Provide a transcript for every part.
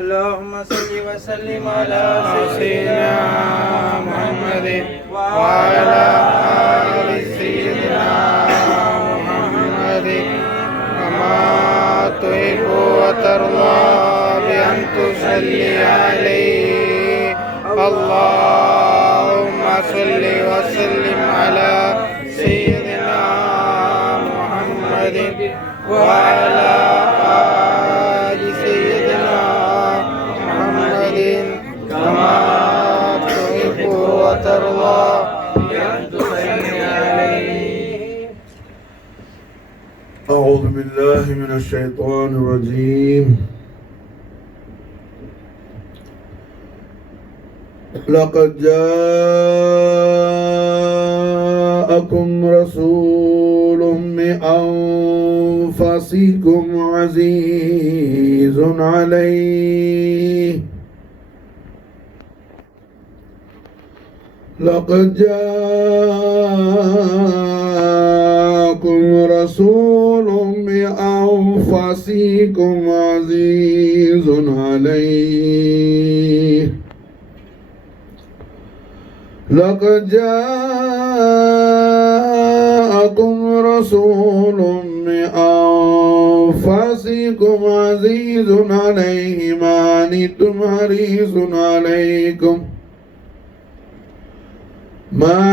اللهم صل وسلم على سيدنا محمد وعلى آل سيدنا محمد كما تحب وترضى بأن تصلي عليه. اللهم صل وسلم على سيدنا محمد وعلى آل سيدنا محمد كما تحب وترضى بأن تصلي عليه. أعوذ بالله من الشيطان الرجيم. لقد جاءكم رسول من أنفسكم عزيز عليه لقد جاءكم رسول من أنفسكم عزيز عليه لقد جاءكم رسول من أنفسكم عزيز عليه ما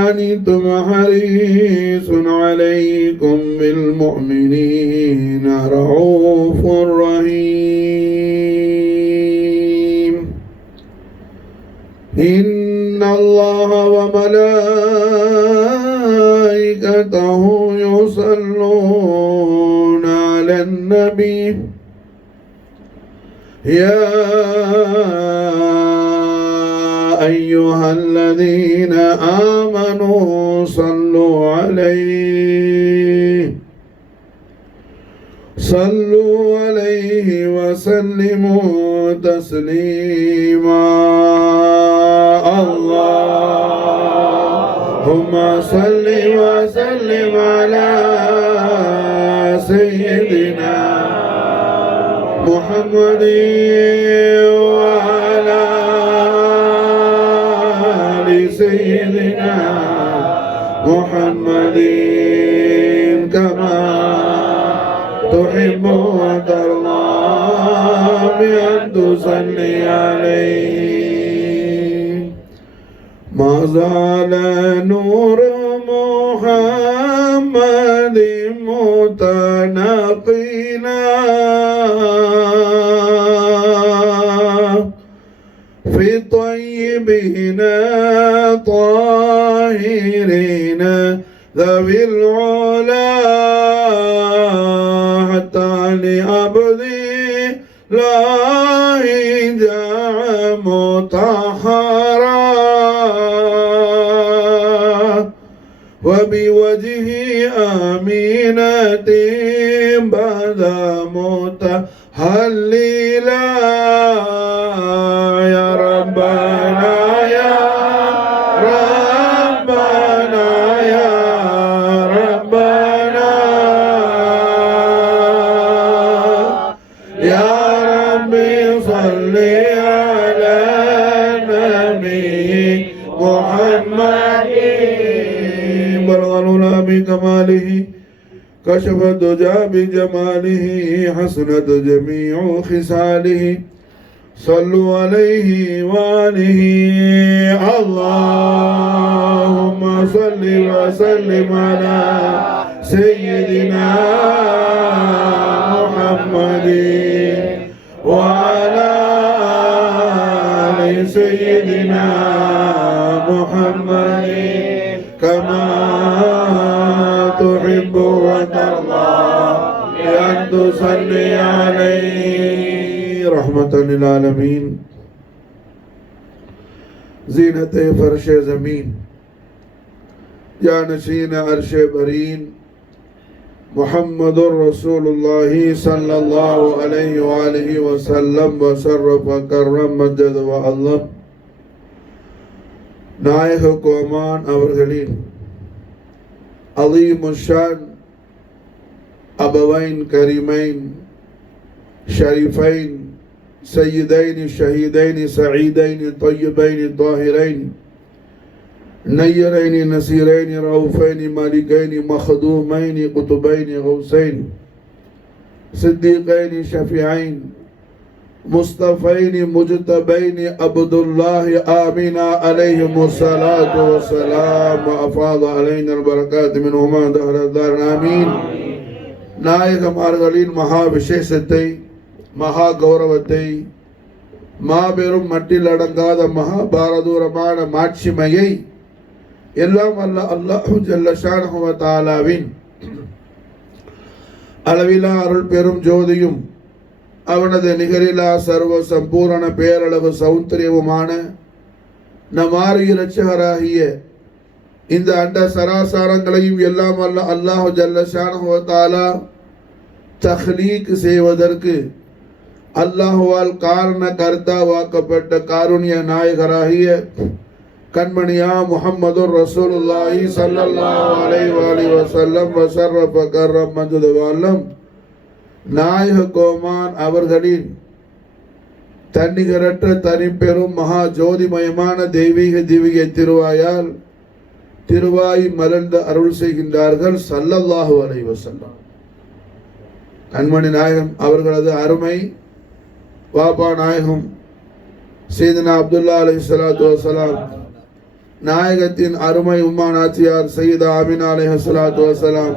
عنتم حريص عليكم بالمؤمنين رؤوف رحيم. إن الله وملائكته يصلون على النبي يا أيها الذين آمنوا صلوا عليه وسلموا تسليما. اللهم صل وسلم على سيدنا محمد وعلى آل سيدنا محمد كما تحب وترضى بأن تصلي عليه. ما زال نور محمد متنقلا في الطيبين طاهرين ذوي العلا حتى لأبدي لا جاء مطهرا وبوجه آمينة بدا متهللا يا ربنا يا ربنا يا ربنا يا ربي صل على النبي محمد بلغ العلا بكماله كشف الدجى بجماله حسنت جميع خصاله صلوا عليه وآله. اللهم صل وسلم على سيدنا محمد وعلى آل سيدنا محمد كما تحب وترضى بأن تصلي عليه رحمة للعالمين. زینت فرش زمین جانشین عرش برین محمد رسول الله صلى الله عليه وآله وسلم وشرف وكرم مجد وعظم நாயக கோமான் அவர்களின் அலீமுஷான் அபவைன் கரிமைன் ஷரீஃபைன் سيدين شهيدين سعيدين طيبين طاهرين نيرين نسيرين رؤوفين مالكين مخدومين قطبين غوثين صديقين شفيعين مصطفين مجتبين عبد الله آمين عليهم الصلاة والسلام وأفاض علينا البركات منهما دهر الدار آمين. நாயகமார்களின் மகா விசேஷத்தை, மகா கௌரவத்தை, மாபெரும் மட்டில் அடங்காத மகாபாரதூரமான மாட்சிமையை எல்லாம் அல்ல அல்லாஹு ஜல்ல ஷானஹு வ தஆலாவின் அளவிலா அருள் பெரும் ஜோதியும் அவனது நிகரிலா சர்வ சம்பூரண பேரளவு சௌந்தரியவுமான நமாரி இரட்சகராகிய இந்த அண்ட சராசாரங்களையும் எல்லாம் அல்ல அல்லாஹு ஜல்ல ஷானஹு வ தஆலா தஹ்லீக் செய்வதற்கு அல்லாஹுவால் காரண கர்த்தாவாக்கப்பட்ட காருண்ய நாயகராகிய கண்மணியா முஹம்மது ரசூலுல்லாஹி ஸல்லல்லாஹு அலைஹி வஸல்லம் வஸர்ரஃப கர்ரம் மஜ்து வல்லம் நாயக கோமான் அவர்களின் தன்னிகரற்ற தனிப்பெரும் மகா ஜோதிமயமான தெய்வீக திவ்ய திருவாயால் திருவாய் மலர்ந்து அருள் செய்கின்றார்கள் ஸல்லல்லாஹு அலைஹி வஸல்லம். கண்மணி நாயகம் அவர்களது அருமை வாபா நாயகம் சையதுனா அப்துல்லா அலைஹிஸ்ஸலாத்து வஸலாம், நாயகத்தின் அருமை உம்மா நாச்சியார் சையதா ஆமினா அலைஹிஸ்ஸலாத்து வஸலாம்,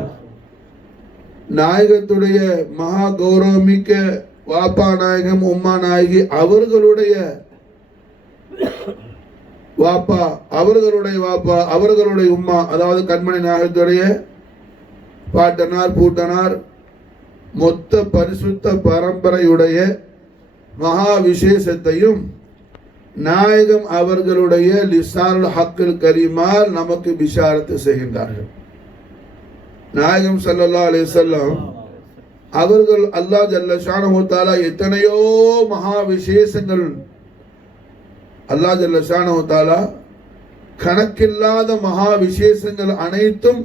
நாயகத்துடைய மகா கௌரவமிக்க வாப்பா நாயகம் உம்மா நாயகி அவர்களுடைய வாப்பா, அவர்களுடைய வாப்பா, அவர்களுடைய உம்மா, அதாவது கண்மணி நாயகத்துடைய பாட்டனார் பூட்டனார் மொத்த பரிசுத்த பரம்பரையுடைய மகா விசேஷத்தையும் நாயகம் அவர்களுடைய லிசானுல் ஹக்கில் கரீமால் நமக்கு பிஷாரத்து செய்கின்றார்கள். நாயகம் ஸல்லல்லாஹு அலைஹி வஸல்லம் அவர்கள் அல்லாஹ் ஜல்ல ஷானஹு தஆலா எத்தனையோ மகா விசேஷங்கள், அல்லாஹ் ஜல்ல ஷானஹு தஆலா கணக்கில்லாத மகா விசேஷங்கள் அனைத்தும்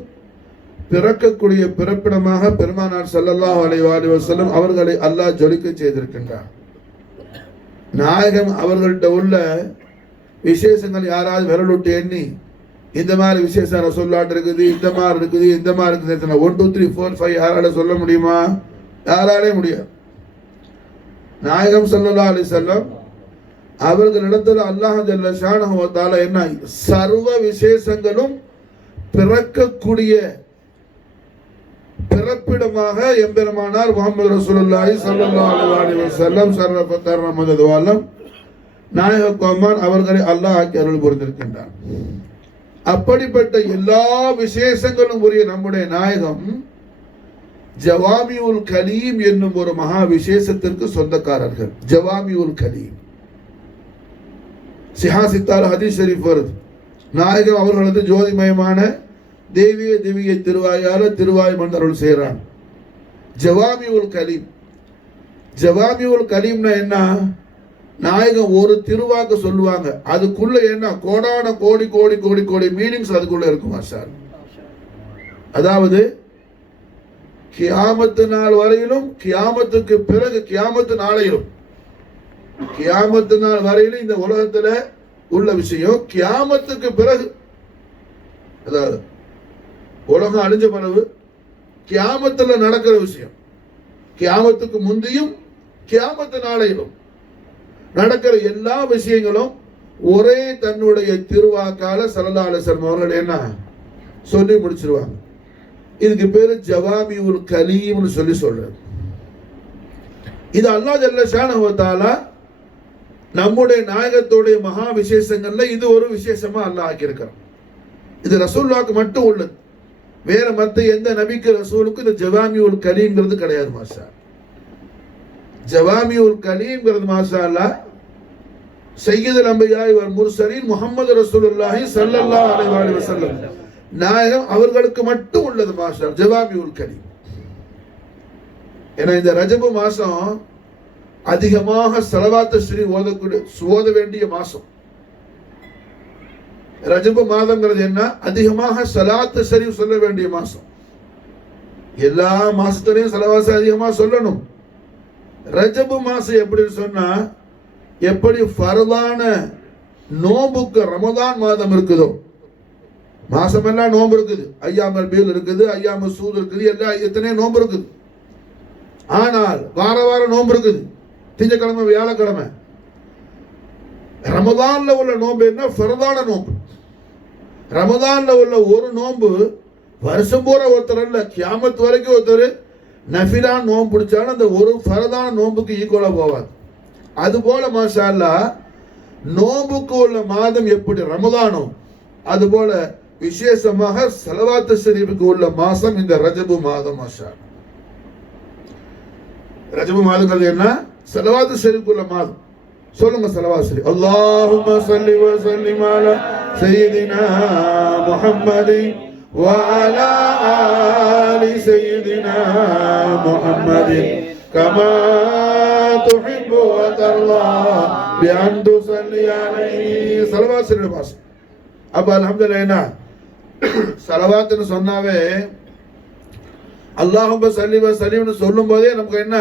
பிறக்கக்கூடிய பிறப்பிடமாக பெருமானார் ஸல்லல்லாஹு அலைஹி வஸல்லம் அவர்களை அல்லாஹ் ஜொலிக்க செய்திருக்கின்றார். நாயகம் அவர்கள்ட்ட உள்ள விசேஷங்கள் யாராவது விரலுட்டு எண்ணி இந்த மாதிரி விசேஷம் ரசூலுல்லாஹ் இருக்குது, இந்த மாதிரி இருக்குது, இந்த மாதிரி இருக்குது, 1 2 3 4 5 யாரால சொல்ல முடியுமா? யாராலே முடியாது. நாயகம் ஸல்லல்லாஹு அலைஹி வஸல்லம் அவர்களிடத்தில் அல்லாஹ் ஜல்ல ஷானஹு வ தஆலா என்ன சர்வ விசேஷங்களும் பிறக்கக்கூடிய பிறப்பிடமாக எம்பெருமானார் முஹம்மது ரசூலுல்லாஹி ஸல்லல்லாஹு அலைஹி வஸல்லம் ஷர்ரஃப கர்ரமது வல்லம் நாயக கோமான் அவர்களை அல்லாஹ் ஆக்கி அருள் புரிந்திருக்கின்றார். அப்படிப்பட்ட எல்லா விசேஷங்களும் உரிய நம்முடைய நாயகம் ஜவாமியுல் கலீம் என்னும் ஒரு மகா விசேஷத்திற்கு சொந்தக்காரர்கள். ஜவாமியுல் கலீம் சிஹாசித்தால் ஹதீஸ் ஷரீஃப் வருது. நாயகம் அவர்களது ஜோதிமயமான தெய்வீக திவ்ய திருவாயால திருவாய் மந்தருள் செய்கிறான். ஜவாமியுல் கலீம், ஜவாமியுல் கலீம்னா என்ன? நாயகம் ஒரு திருவாக்கு சொல்லுவாங்க, அதுக்குள்ள என்ன கோடான கோடி கோடி கோடி கோடி மீனிங்ஸ் அதுக்குள்ள இருக்குமா சார்? அதாவது கியாமத்து நாள் வரையிலும், கியாமத்துக்கு பிறகு, கியாமத்து நாளையிலும், கியாமத்து நாள் வரையிலும் இந்த உலகத்துல உள்ள விஷயம், கியாமத்துக்கு பிறகு, அதாவது உலகம் அழிஞ்ச பிறகு கியாமத்துல நடக்கிற விஷயம், கியாமத்துக்கு முந்தியும் கியாமத்து நாளையிலும் நடக்கிற எல்லா விஷயங்களும் ஒரே தன்னுடைய திருவாக்கால ஸல்லல்லாஹு அலைஹி வஸல்லம் அவர்கள் என்ன சொல்லி முடிச்சிருவாங்க. இதுக்கு பேரு ஜவாமியுல் கலீம்னு சொல்லி சொல்றது. இது அல்லாஹ் ஜல்ல ஷானஹு வ தஆலா நம்முடைய நாயகத்துடைய மகா விசேஷங்கள்ல இது ஒரு விசேஷமா அல்லாஹ் ஆக்கியிருக்கிறான். இது ரசூலுல்லாஹ்க்கு மட்டும் உள்ளது, வேற மத்த எந்த நபிக்கு ரசூலுக்கு இந்த ஜவாமியுல் கலீம்ங்கிறது கிடையாது. மாஷா ஜவாமியுல் கலீம்ங்கிறது மாஷா அல்லாஹ் சய்யிதுல் அம்பியா வல் முர்சலீன் முஹம்மது ரசூலுல்லாஹி ஸல்லல்லாஹு அலைஹி வஸல்லம் நாயகம் அவர்களுக்கு மட்டும் உள்ளது மாஷா ஜவாமியுல் கலீம். ஏன்னா இந்த ரஜபு மாசம் அதிகமாக ஸலவாத்து ஷரீஃப் ஓத வேண்டிய மாசம். ரஜபு மாதம்ங்கிறது என்ன? அதிகமாக ஸலாத்து ஷரீஃப் சொல்ல வேண்டிய மாசம். எல்லா மாசத்திலையும் ஸலவாத் அதிகமாக சொல்லணும். ரஜபு மாசம் எப்படின்னு சொன்னா எப்படி ஃபர்தான நோம்புக்கு ரமதான் மாதம் இருக்குதோ, மாசமெல்லாம் நோம்பு இருக்குது, ஐயாமல் பீல் இருக்குது, ஐயாமல் சூது இருக்குது, எல்லாம் எத்தனையோ நோம்பு இருக்குது. ஆனால் வார வாரம் நோம்பு இருக்குது, திங்கக்கிழமை வியாழக்கிழமை. ரமதான்ல உள்ள நோம்பு என்ன? ஃபர்தான நோம்பு. ரமதான்ல உள்ள ஒரு நோம்பு வருஷம் பூரா ஒருத்தர் இல்ல, கியாமத் வரைக்கும் ஒருத்தர் நஃபிலா நோம்பு பிடிச்சாலும் அந்த ஒரு ஃபர்தான நோம்புக்கு ஈக்குவலா போவாது. அது போல மாஷா அல்லாஹ் நோம்புக்கு உள்ள மாதம் எப்படி ரமதானோ, அது போல விசேஷமாக ஸலவாத்து ஷரீஃபுக்கு உள்ள மாசம் இந்த ரஜபு மாதம். மாஷா ரஜபு மாதங்கள் என்ன? ஸலவாத்து ஷரீஃபுக்கு உள்ள மாதம். சொல்லுங்க ஸலவாத் ஷரீஃப். அல்லாஹும்ம ஸல்லி வ ஸல்லிம் அலா சய்யிதினா முஹம்மதி வ அலா ஆலி சய்யிதினா முஹம்மதி கமா துஹிப்பு வ தர்லா பி அன் துஸல்லி அலைஹி. ஸலவாத் ஷரீஃப் மாசம். அப்ப அல்ஹம்துலில்லாஹ் என்ன ஸலவாத்னு சொன்னாவே அல்லாஹும்ம ஸல்லி வ ஸல்லிம்னு சொல்லும் போதே நமக்கு என்ன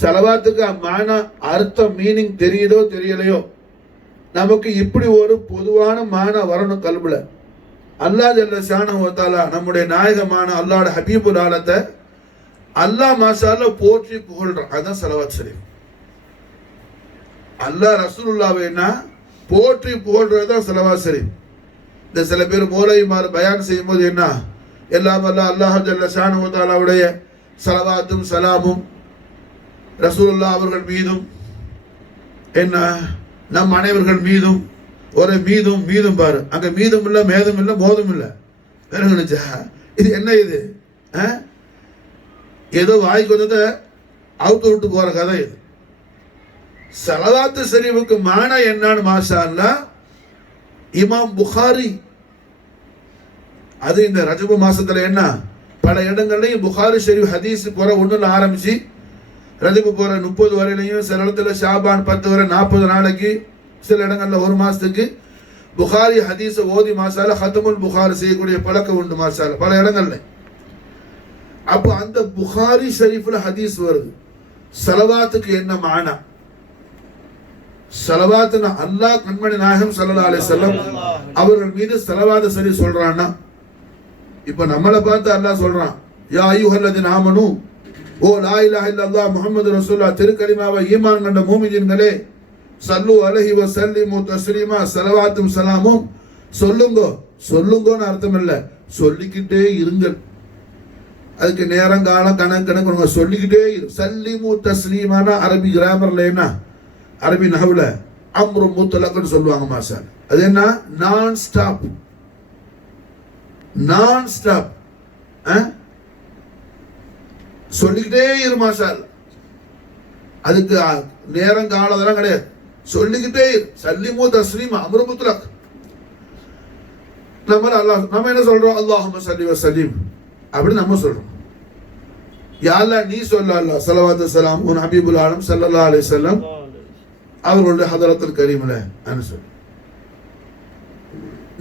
ஸலவாத்துக்கு மானா அர்த்தம் மீனிங் தெரியுதோ தெரியலையோ, நமக்கு இப்படி ஒரு பொதுவான மானா வரணும் கல்புல. அல்லாஹ் ஜல்ல ஷானஹு வ தஆலா நம்முடைய நாயகமான அல்லாஹ்வுடைய ஹபீபுல் ஆலத்தை அல்லாஹ் மாஷா அல்லாஹ் போற்றி புகழ்றான். அதுதான் ஸலவாத் ஷரீஃப். அல்லாஹ் ரசூலுல்லாஹ்வை என்ன போற்றி புகழ்றதுதான் ஸலவாத் ஷரீஃப். இந்த சில பேர் மௌலவிமார் பயான் செய்யும் போது என்ன எல்லாம் அல்லாஹ் ஜல்ல ஷானஹு வ தஆலாவுடைய ஸலவாத்தும் சலாமும் ரசூலுல்லாஹ் அவர்கள் மீதும் என்ன நம் அனைவர்கள் மீதும் ஒரு மீதும் மீதும் பாரு, அங்க மீதும் இல்ல, மேதும் இல்ல, மோதும் இல்ல. இது என்ன? இது ஏதோ வாய்க்கு வந்ததை அவுத்து விட்டு போற கதை இது. ஸலவாத்து ஷரீஃபுக்கு மானா என்னன்னு மாஷா அல்லாஹ் இமாம் புகாரி அது இந்த ரஜபு மாசத்துல என்ன பல இடங்கள்லையும் புகாரி ஷரீஃப் ஹதீஸ் போற ஒண்ணுல ஆரம்பிச்சு ரஜபு போற 30 வரையிலையும், சில இடத்துல ஷாபான் 10 வரை 40 நாளைக்கு, சில இடங்கள்ல ஒரு மாசத்துக்கு புகாரி ஹதீஸ ஓதி மாசால ஹத்தமுல் புகாரி செய்யக்கூடிய பழக்கம் உண்டு மாசால பல இடங்கள்ல. அப்ப அந்த புகாரி ஷரீஃப்ல ஹதீஸ் வருது. ஸலவாத்துக்கு என்ன மானா? ஸலவாத்துனா அல்லாஹ் கண்மணி நாயகம் ஸல்லல்லாஹு அலைஹி வஸல்லம் அவர்கள் மீது ஸலவாத் ஷரீஃப் சொல்றான்னா, இப்ப நம்மளை பார்த்து அல்லாஹ் சொல்றான், யா அய்யுஹல்லதீன ஆமனு, ஓ லா இலாஹ இல்லல்லாஹ் முஹம்மது ரசூலுல்லாஹ் திருக்கலிமாவை ஈமான் கண்ட மூமினீன்களே, சல்லு அலைஹி வ ஸல்லிமு தஸ்லீமா, ஸலவாத்தும் சலாமும் சொல்லுங்க. சொல்லுங்கன்னு அர்த்தம் இல்ல, சொல்லிக்கிட்டே இருங்கள். அதுக்கு நேரம் காலம் கணக்கு சொல்லிக்கிட்டே இரு. சல்லிமு தஸ்லீமானா அரபி கிராமர்ல என்ன, அரபி நஹவுல அம்ரு முத்தலக்னு சொல்லுவாங்க மாஷா. அது என்ன? நான் ஸ்டாப். நான் ஸ்டாப் சொல்லிக்கிட்டே இரு மாஷா. அதுக்கு நேரம் காலம் அதெல்லாம் கிடையாது, சொல்லிக்கிட்டே இரு. சல்லிமு தஸ்லீமா அம்ரு முத்தலக். நம்ம என்ன சொல்றோம்? அல்லாஹும்ம ஸல்லி வ ஸல்லிம் அப்படி நம்ம சொல்றோம். யா அல்லாஹ் நீ சொல்ல அல்லாஹ் ஸலவாத்து ஸலாம் உன் ஹபீபுல் ஆலம் ஸல்லல்லாஹு அலைஹி வஸல்லம் அவர்களுடைய ஹதரத்துல் கரீம்ல சொல்லு.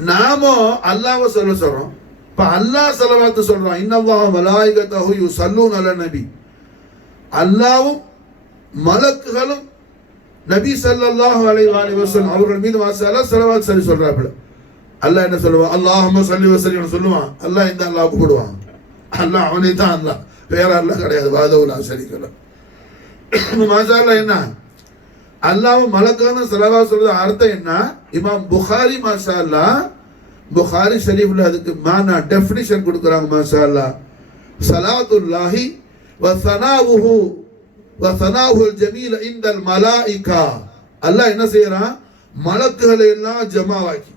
நாம அல்லாஹ்வை சொல்றோம். இப்ப அல்லாஹ் ஸலவாத்து சொல்றான், இன்னல்லாஹ மலாயிகத்தஹு யுஸல்லூன அலன் நபி. அல்லாஹ்வும் மலக்குகளும் நபி ஸல்லல்லாஹு அலைஹி வஸல்லம் அவர்கள் மீது வாசலா ஸலவாத் சொல்லி சொல்றாப்ல. அல்லாஹ் என்ன சொல்லுவான்? அல்லாஹும்ம ஸல்லி வ ஸல்லிம் சொல்லுவான். அல்லாஹ் இந்த அல்லாஹ் கூப்பிடுவான். அல்லாஹ் அவனே தான் அல்லாஹ், வேற அல்லாஹ் கிடையாது. வாதவுலா ஷரீக லஹ். மாஷாஅல்லாஹ் என்ன அல்லாஹ் மலக்கான ஸலவாத் சொல்றது அர்த்தம் என்ன? இமாம் புகாரி மாஷாஅல்லாஹ் புகாரி ஷரீஃப்ல அதுக்கு மானா டெஃபினிஷன் கொடுக்கறாங்க மாஷாஅல்லாஹ். ஸலாத்துல்லாஹி வ ஸனாவுஹு வ ஸனாவுல் ஜமீல் இன்தல் மலாயிகா. அல்லாஹ் என்ன செய்யறான்? மலக்குகளை எல்லாம் ஜமாவாக்கி,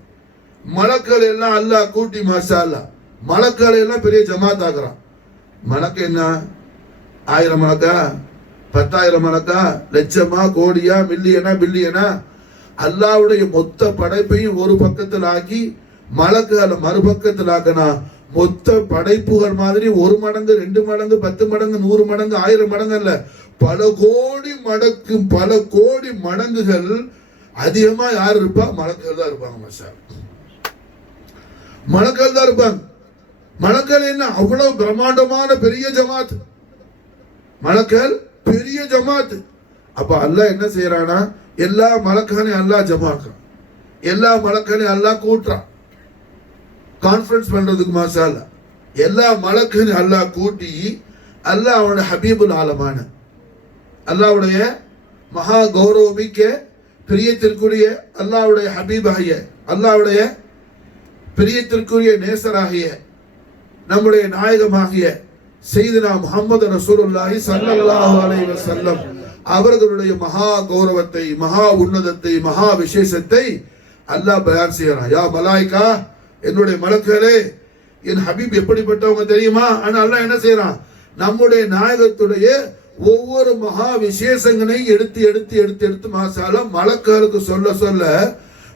மலக்குகளை எல்லாம் அல்லாஹ் கூட்டி மாஷாஅல்லாஹ் மலக்குகளை எல்லாம் பெரிய ஜமாத் ஆக்குறான். மலக்கு என்ன 1000 மலக்கா, 10,000 மலக்கா, லட்சமா, கோடியா, மில்லியனா, பில்லியனா? அல்லாஹ்வுடைய மொத்த படைப்பையும் ஒரு பக்கத்தில் ஆக்கி மலக்குகளை மறுபக்கத்தில் ஆக்கினா மொத்த படைப்புகள் மாதிரி 1 மடங்கு 2 மடங்கு 10 மடங்கு 100 மடங்கு 1000 மடங்கு அல்ல, பல கோடி மடங்கு பல கோடி மடங்குகள் அதிகமா யார் இருப்பா? மலக்குகள் தான் இருப்பாங்க மாஷா. மலக்குகள் தான் இருப்பாங்க. மலக்குகள் என்ன அவ்வளவு பிரம்மாண்டமான பெரிய ஜமாத். மலக்குகள் பெரிய ஜமாத். அப்ப அல்லாஹ் என்ன செய்யறானா, எல்லா மலக்குகளையும் அல்லாஹ் ஜமாக்குறான், எல்லா மலக்குகளையும் அல்லாஹ் கூட்டுறான். கான்ஃபரன்ஸ் பண்றதுக்கு மாஷா அல்லாஹ் எல்லா மலக்குகளையும் அல்லாஹ் கூட்டி, அல்லாஹ் அவனுடைய ஹபீபுல் ஆலமான, அல்லாஹ்வுடைய மகா கௌரவமிக்க பிரியத்திற்குரிய, அல்லாஹ்வுடைய ஹபீபாகிய, அல்லாஹ்வுடைய பிரியத்திற்குரிய நேசராகிய, நம்முடைய நாயகமாகிய சையதுனா முஹம்மது ரசூலுல்லாஹி ஸல்லல்லாஹு அலைஹி வஸல்லம் அவர்களுடைய மகா கௌரவத்தை, மகா உன்னதத்தை, மகா விசேஷத்தை அல்லாஹ் பயான் செய்யறான். யா மலாயிகா, என்னுடைய மலக்குகளே, என் ஹபீப் எப்படிப்பட்டவங்க தெரியுமா? ஆனா அல்லாஹ் என்ன செய்யறான், நம்முடைய நாயகத்துடைய ஒவ்வொரு மகா விசேஷங்களையும் எடுத்து எடுத்து எடுத்து எடுத்து மாசால மலக்குகளுக்கு சொல்ல சொல்ல,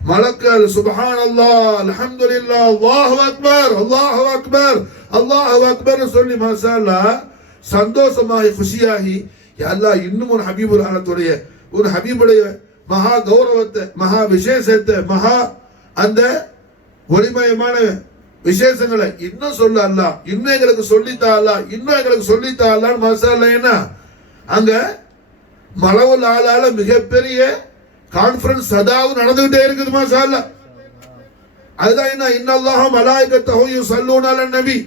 மலக்குகள் சுப்ஹானல்லாஹ், அல்ஹம்துலில்லாஹ், அல்லாஹு அக்பர், அல்லாஹு அக்பர், அல்லாஹு அக்பர் சொல்லி மாசால சந்தோஷமாகி குஷியாகி, யா அல்லாஹ் இன்னும் ஒரு ஹபீபுல் ஆலத்துடைய, ஒரு ஹபீபுடைய மகா கௌரவத்தை, மகா விசேஷத்தை, மகா அந்த ஒளிமயமான விசேஷங்களை இன்னும் சொல்ல அல்லாஹ், இன்னும் எங்களுக்கு சொல்லித்தா அல்லாஹ், இன்னும் எங்களுக்கு சொல்லித்தா அல்லாஹ் மாஷாஅல்லாஹ். என்ன அங்க மலவுல் ஆலால மிகப்பெரிய கான்ஃபரன்ஸ் சதாவும் நடந்துகிட்டே இருக்குது மாஷாஅல்லாஹ். அதுதான் என்ன, இன்னல்லாஹ மலாயிகத்தஹு யுஸல்லூன அலன் நபி.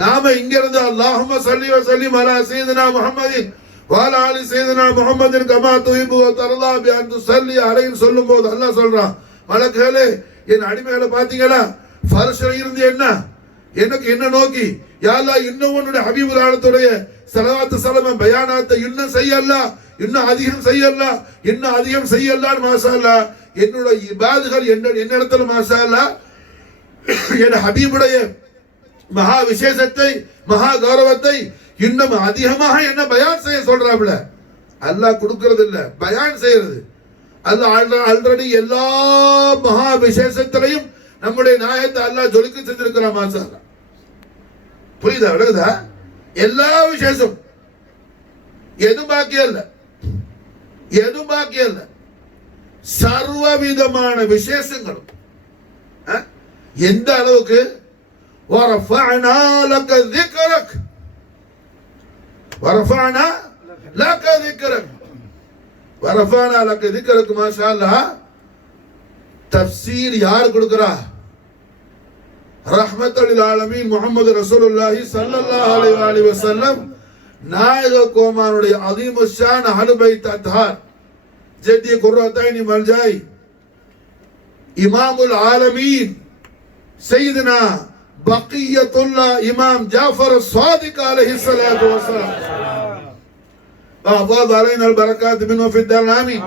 நாம இங்க இருந்து அல்லாஹும்ம ஸல்லி வ ஸல்லிம் அலா சய்யிதினா முஹம்மதின் வ அலா ஆலி சய்யிதினா முஹம்மதின் கமா துஹிப்பு வ தர்லா பி அன் துஸல்லி அலைஹி சொல்லும்போது அல்லாஹ் சொல்றான், மலக்குகளே, என் அடிமைகளை பாத்தீங்களா, ஃபர்ஷ்ல இருந்து என்ன எனக்கு என்ன நோக்கி, யா அல்லாஹ் இன்னும் உன்னுடைய ஹபீபுல் ஆலத்துடைய ஸலவாத்து ஸலாம் பயானாத்தை இன்னும் செய்யலாம், இன்னும் அதிகம் செய்யலாம், இன்னும் அதிகம் செய்யலாம் மாஷாஅல்லாஹ். என்னுடைய இபாதுகள் என்னிடத்துல மாஷாஅல்லாஹ் என் ஹபீபுடைய மகா விசேஷத்தை, மகா கௌரவத்தை இன்னும் அதிகமாக என்ன பயான் செய்ய சொல்றாப்ல. அல்லாஹ் கொடுக்கிறது இல்ல, பயான் செய்யறது. அல்லாஹ் ஆல்ரெடி எல்லா மகா விசேஷத்திலையும் நம்முடைய நாயகத்தை அல்லாஹ் ஜொலிக்க செஞ்சிருக்கிறான் மாஷாஅல்லாஹ். புரியுதா, விளங்குதா? எல்லா விசேஷம் எதுவும் பாக்கியம் இல்ல, எதுவும் பாக்கியம் இல்ல, சர்வவிதமான விசேஷங்களும். எந்த அளவுக்கு, وَرَفَعْنَا لَكَ ذِكْرَكَ وَرَفَعْنَا لَكَ ذِكْرَكَ وَرَفَعْنَا لَكَ ذِكْرَكَ மாஷா அல்லாஹ். தஃப்சீர் யார் கொடுக்கிறா? ரஹ்மத்துல் ஆலமீன் முஹம்மது ரசூலுல்லாஹி ஸல்லல்லாஹு அலைஹி வஸல்லம் நாயக கோமானுடைய அதீமுஷான் அஹ்லு பைத் அத்ஹார் ஜெதி குர்ரத்தைனி மல்ஜாய் இமாமுல் ஆலமீன் சையதுனா பக்கியத்துல்லா இமாம் ஜாஃபர் ஸாதிக் அலைஹிஸ்ஸலாத்து வஸலாம் வஅஃபாத் அலைனா பரக்காத் மின்ஹு ஃபித்தார் ஆமீன்.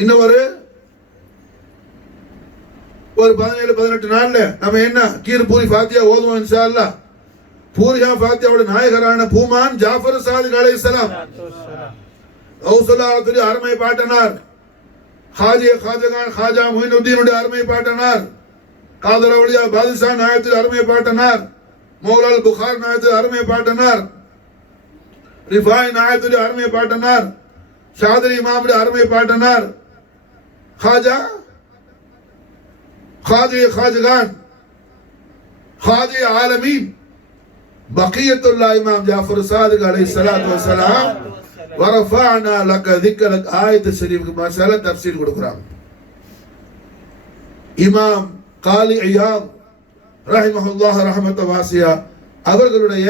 இன்னும் ஒரு 17-18 நாள்ல நம்ம என்ன கீர் பூரி ஃபாத்தியா ஓதுவோம் இன்ஷா அல்லாஹ். பூரியா ஃபாத்தியாவோட நாயகரான பூமான் ஜாஃபர் ஸாதிக் அலைஹிஸ்ஸலாம் கௌசுல்லாஹுடைய அருமை பாட்டனார், ஹாஜா முஹினுddinுடைய அருமை பாட்டனார், காதர் அவுலியா பாதுஷா நாயகத்துடைய அருமை பாட்டனார், மௌலால் புகார் நாயகத்துடைய அருமை பாட்டனார், ரிஃபாய் நாயகத்துடைய அருமை பாட்டனார், ஷாதிரி இமாமுடைய அருமை பாட்டனார், खाजगान खाजे आलमीन बकियतुल्लाह इमाम जाफर सादिक अलैहिस्सलातु वस्सलाम वरफअना लक ذिक्रक आयत शरीफ की मसाला तफसीर கொடுக்கறாங்க. இமாம் காலி இயாத் ரஹிமஹுல்லாஹ் ரஹ்மத்த வாசியா அவர்களுடைய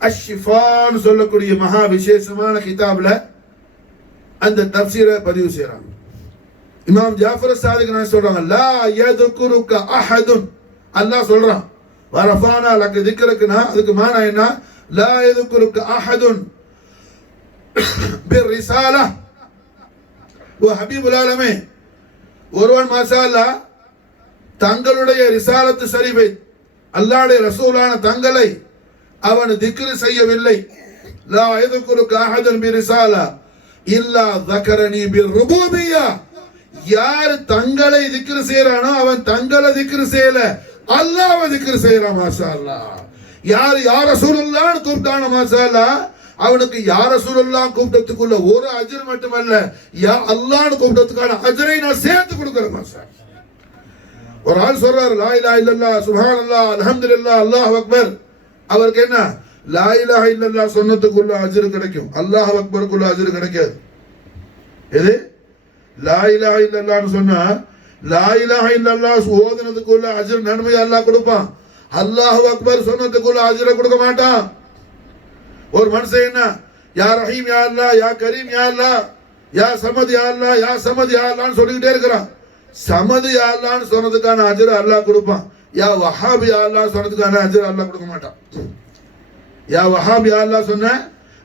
அஷ்ஷிஃபான் சொல்லக்கூடிய மகா விசேஷமான கிதாப்ல அந்த தஃப்சீரை பதிவு செய்றாங்க. இமாம் ஜாஃபர் சாதிக் என்ன சொல்றாங்க, லா யذكرك احد, அல்லாஹ் சொல்றான் வரஃபானா லக ذிக்ரக்னா, அதுக்கு மானா என்ன, லா யذكرك احد بالرساله وحبيب العالمين. ஒருவன் மாஷாஅல்லாஹ் தங்களுடைய ரிசாலத்து ஷரீஃபை, அல்லாஹ்வுடைய ரசூலான தங்களை அவன் திக்ர் செய்யவில்லை. லா யذكرك احد بالرساله الا ذكرني بالربوبيه. யார் தங்களை திக்ர் செய்யறானோ அவன் தங்களை திக்ர் செய்யல, அல்லாஹ்வை திக்ர் செய்யறான் மாஷாஅல்லாஹ். யார் யா ரசூலுல்லாஹ்னு கூப்பிட்டானோ மாஷாஅல்லாஹ், அவனுக்கு யா ரசூலுல்லாஹ் கூப்பிட்டதுக்குள்ள ஒரு அஜர் மட்டுமல்ல, யா அல்லாஹ்னு கூப்பிட்டதுக்கான அஜரை நான் சேர்த்து கொடுக்கிறேன் மாஷாஅல்லாஹ். ஒரு ஆள் சொல்றாரு, லா இலாஹா இல்லல்லாஹ் சுப்ஹானல்லாஹ் அல்ஹம்துலில்லாஹ் அல்லாஹு அக்பர், அவருக்கு என்ன லா இலாஹ இல்லல்லாஹ் சொன்னதுக்குள்ள அஜ்ர் கிடைக்கும், அல்லாஹ் அக்பருக்குள்ள அஜ்ர் கிடைக்காது. எது லா இலாஹ இல்லல்லாஹ்னு சொன்னா லா இலாஹ இல்லல்லாஹ் ஓதுனதுக்குள்ள அஜ்ர் நன்மை அல்லாஹ் கொடுப்பான். அல்லாஹ் அக்பர் சொன்னதுக்குள்ள அஜ்ர கொடுக்க மாட்டான். ஒரு மனுஷன் என்ன யா ரஹீம் யா அல்லாஹ், யா கரீம் யா அல்லாஹ், யா சமத் யா அல்லாஹ், யா சமத் யா அல்லாஹ்னு சொல்லிக்கிட்டே இருக்கிறான். சமது யா அல்லாஹ்னு சொன்னதுக்கான அஜ்ர அல்லாஹ் கொடுப்பான். யா வஹாப் யா அல்லாஹ் சொன்னதுக்கான அஜ்ர அல்லாஹ் கொடுக்க மாட்டான். யா வஹாப் யா அல்லாஹ் சொன்ன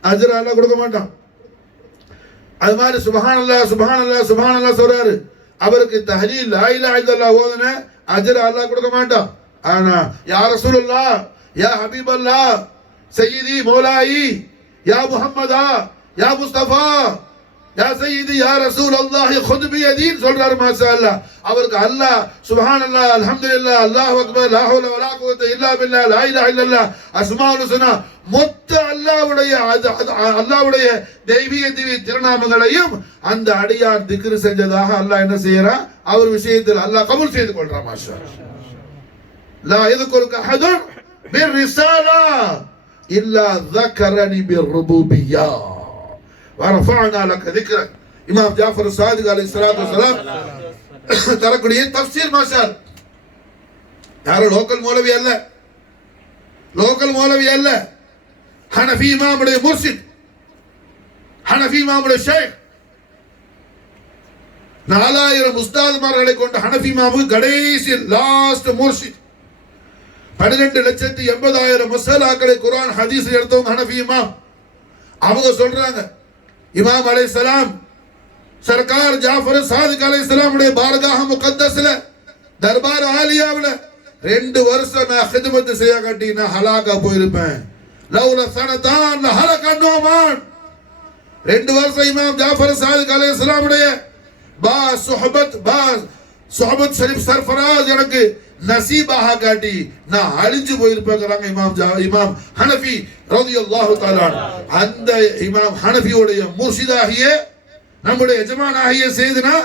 அஜ்ர அல்லாஹ் கொடுக்க மாட்டான். அது மாதிரி சுப்ஹானல்லாஹ் சுப்ஹானல்லாஹ் சுப்ஹானல்லாஹ் சொல்றாரு, அவருக்கு தஹ்லீல் லா இலாஹ இல்லல்லாஹ் ஓதுன அஜ்ர அல்லாஹ் கொடுக்க மாட்டான். ஆனா யா ரசூலுல்லாஹ், யா ஹபீபல்லாஹ், சய்யிதி மௌலாயி, யா முஹம்மதா, யா முஸ்தபா, யா சய்யிதி, யா ரசூலல்லாஹ் خذ بيدي சொல்றாரு. மாஷா அல்லாஹ். அவருக்கு அல்லாஹ் சுப்ஹானல்லாஹ், அல்ஹம்துலில்லாஹ், அல்லாஹு அக்பர், லா ஹவுல வலா குவத்த இல்லா பில்லாஹ், லா இலாஹ இல்லல்லாஹ், அஸ்மாஉல் ஹுஸ்னா, மொத்த அல்லாஹ்வுடைய தெய்வீக திவ்ய திருநாமங்களையும் அந்த அடியார் திக்ர் செஞ்சதாக அல்லாஹ் என்ன செய்யறான், அவர் விஷயத்தில் அல்லாஹ் கபூல் செய்து கொள்றான். மாஷா லா யذكرك احد بالرساله الا ذكرني بالربوبيه ورفعنا لك ذكرك. இமாம் ஜாஃபர் சாதிக் அலைஹிஸ்ஸலாத்து வஸலாம் தரக்கூடிய தஃப்சீர். மாஷா யாரோ லோக்கல் மௌலவி அல்ல, லோக்கல் மௌலவி அல்ல, ஹனஃபி இமாமுடைய முர்ஷித், ஹனஃபி இமாமுடைய ஷேக். 4000 உஸ்தாத்மார்களை கொண்ட ஹனஃபி இமாமு கடைசி லாஸ்ட் முர்ஷித். 12,80,000 மசாலாக்களை குர்ஆன் ஹதீஸ் எடுத்தவங்க ஹனஃபி இமாம். அவங்க சொல்றாங்க, இமாம் அலைஹிஸ்ஸலாம் சர்க்கார் ஜாஃபர் சாதிக் அலைஹிஸ்ஸலாம் உடைய பார்காஹ் முகத்தஸ்ல தர்பார் ஆலியாவுல 2 வருஷம் நான் خدمت செய்ய காட்டி நான் ஹலாக்கா போயிருப்பேன். லௌலா சனதான் லஹலக நோமான். 2 வருஷம் இமாம் ஜாஃபர் சாதிக் அலைஹிஸ்ஸலாம் உடைய சுஹபத் ஷரீஃப் சர்ஃபராஸ் எனக்கு நசீபாக காட்டி நான் அழிஞ்சு போயிருப்பேங்கிறாங்க இமாம் ஹனஃபி ரலியல்லாஹு தஆலா. அந்த இமாம் ஹனஃபியுடைய முர்ஷிதாகிய நம்முடைய எஜமானாகிய செய்தனா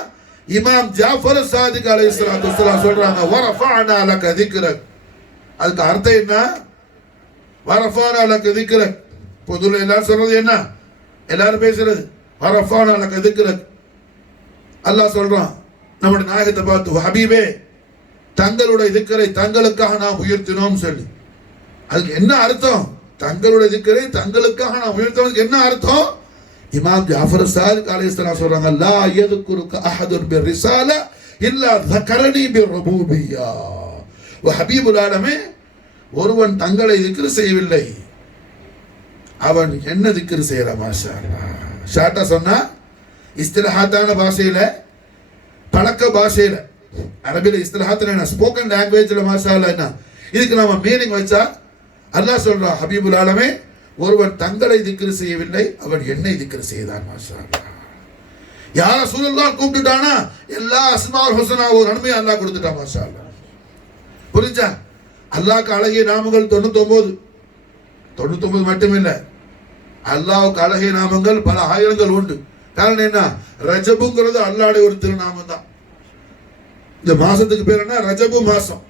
இமாம் ஜாஃபர் சாதிக் அலைஹிஸ்ஸலாத்து வஸலாம் சொல்றாங்க, வரஃபஅனா லக ذிக்ரக். அதுக்கு அர்த்தம் என்ன? வரஃபஅனா லக ذிக்ரக். பொதுல எல்லாரும் சொல்றது என்ன? எல்லாரும் பேசுறது வரஃபஅனா லக ذிக்ரக். அல்லாஹ் சொல்றான் நம்முடைய நாயகத்தை பார்த்து, ஹபீபே தங்களுடைய திக்கரை தங்களுக்காக நாம் உயர்த்தினோம் சொல்லி. அதுக்கு என்ன அர்த்தம்? தங்களுடைய திக்கரை தங்களுக்காக நாம் உயர்த்தினதுக்கு என்ன அர்த்தம்? இமாம் ஜாஃபர் சாதிக் அலைஹிஸ்ஸலாம் சொல்றாங்க, லா யذكرك احد بالرساله الا ذكرني بالربوبيه. வஹபீபுல் ஆலமே ஒருவன் தங்களை திக்ர் செய்யவில்லை, அவன் என்ன திக்ர் செய்யறான். மாஷா அல்லாஹ். ஷார்ட்டா சொன்னா இஸ்திலாஹாத்தான பாஷையில, பழக்க பாஷையில, அரபில இஸ்திலாஹாத் என்ன ஸ்போக்கன் லாங்குவேஜ்ல மாஷா அல்லாஹ் என்ன இதுக்கு நாம மீனிங் வச்சா அல்லாஹ் சொல்றான், ஹபீபுல் ஆலமே ஒருவன் தங்களை திக்ர் செய்யவில்லை, அவன் என்னை திக்ர் செய்தான். மாஷா அல்லாஹ். யா ரசூலுல்லாஹ் கூப்பிட்டுட்டானா எல்லா அஸ்மாஉல் ஹுஸ்னா ஒரு நன்மையை அல்லாஹ் கொடுத்துட்டான். மாஷா அல்லாஹ். புரிஞ்சா? அல்லாஹ்க்கு அழகிய நாமங்கள் 99 மட்டுமில்ல, அல்லாஹ்வுக்கு அழகிய நாமங்கள் பல ஆயிரங்கள் உண்டு. காரணம் என்ன? ரஜபுங்கிறது அல்லாஹ்வுடைய ஒரு திருநாமம் தான். இந்த மாசத்துக்கு பேர் என்ன? ரஜபு மாசம்.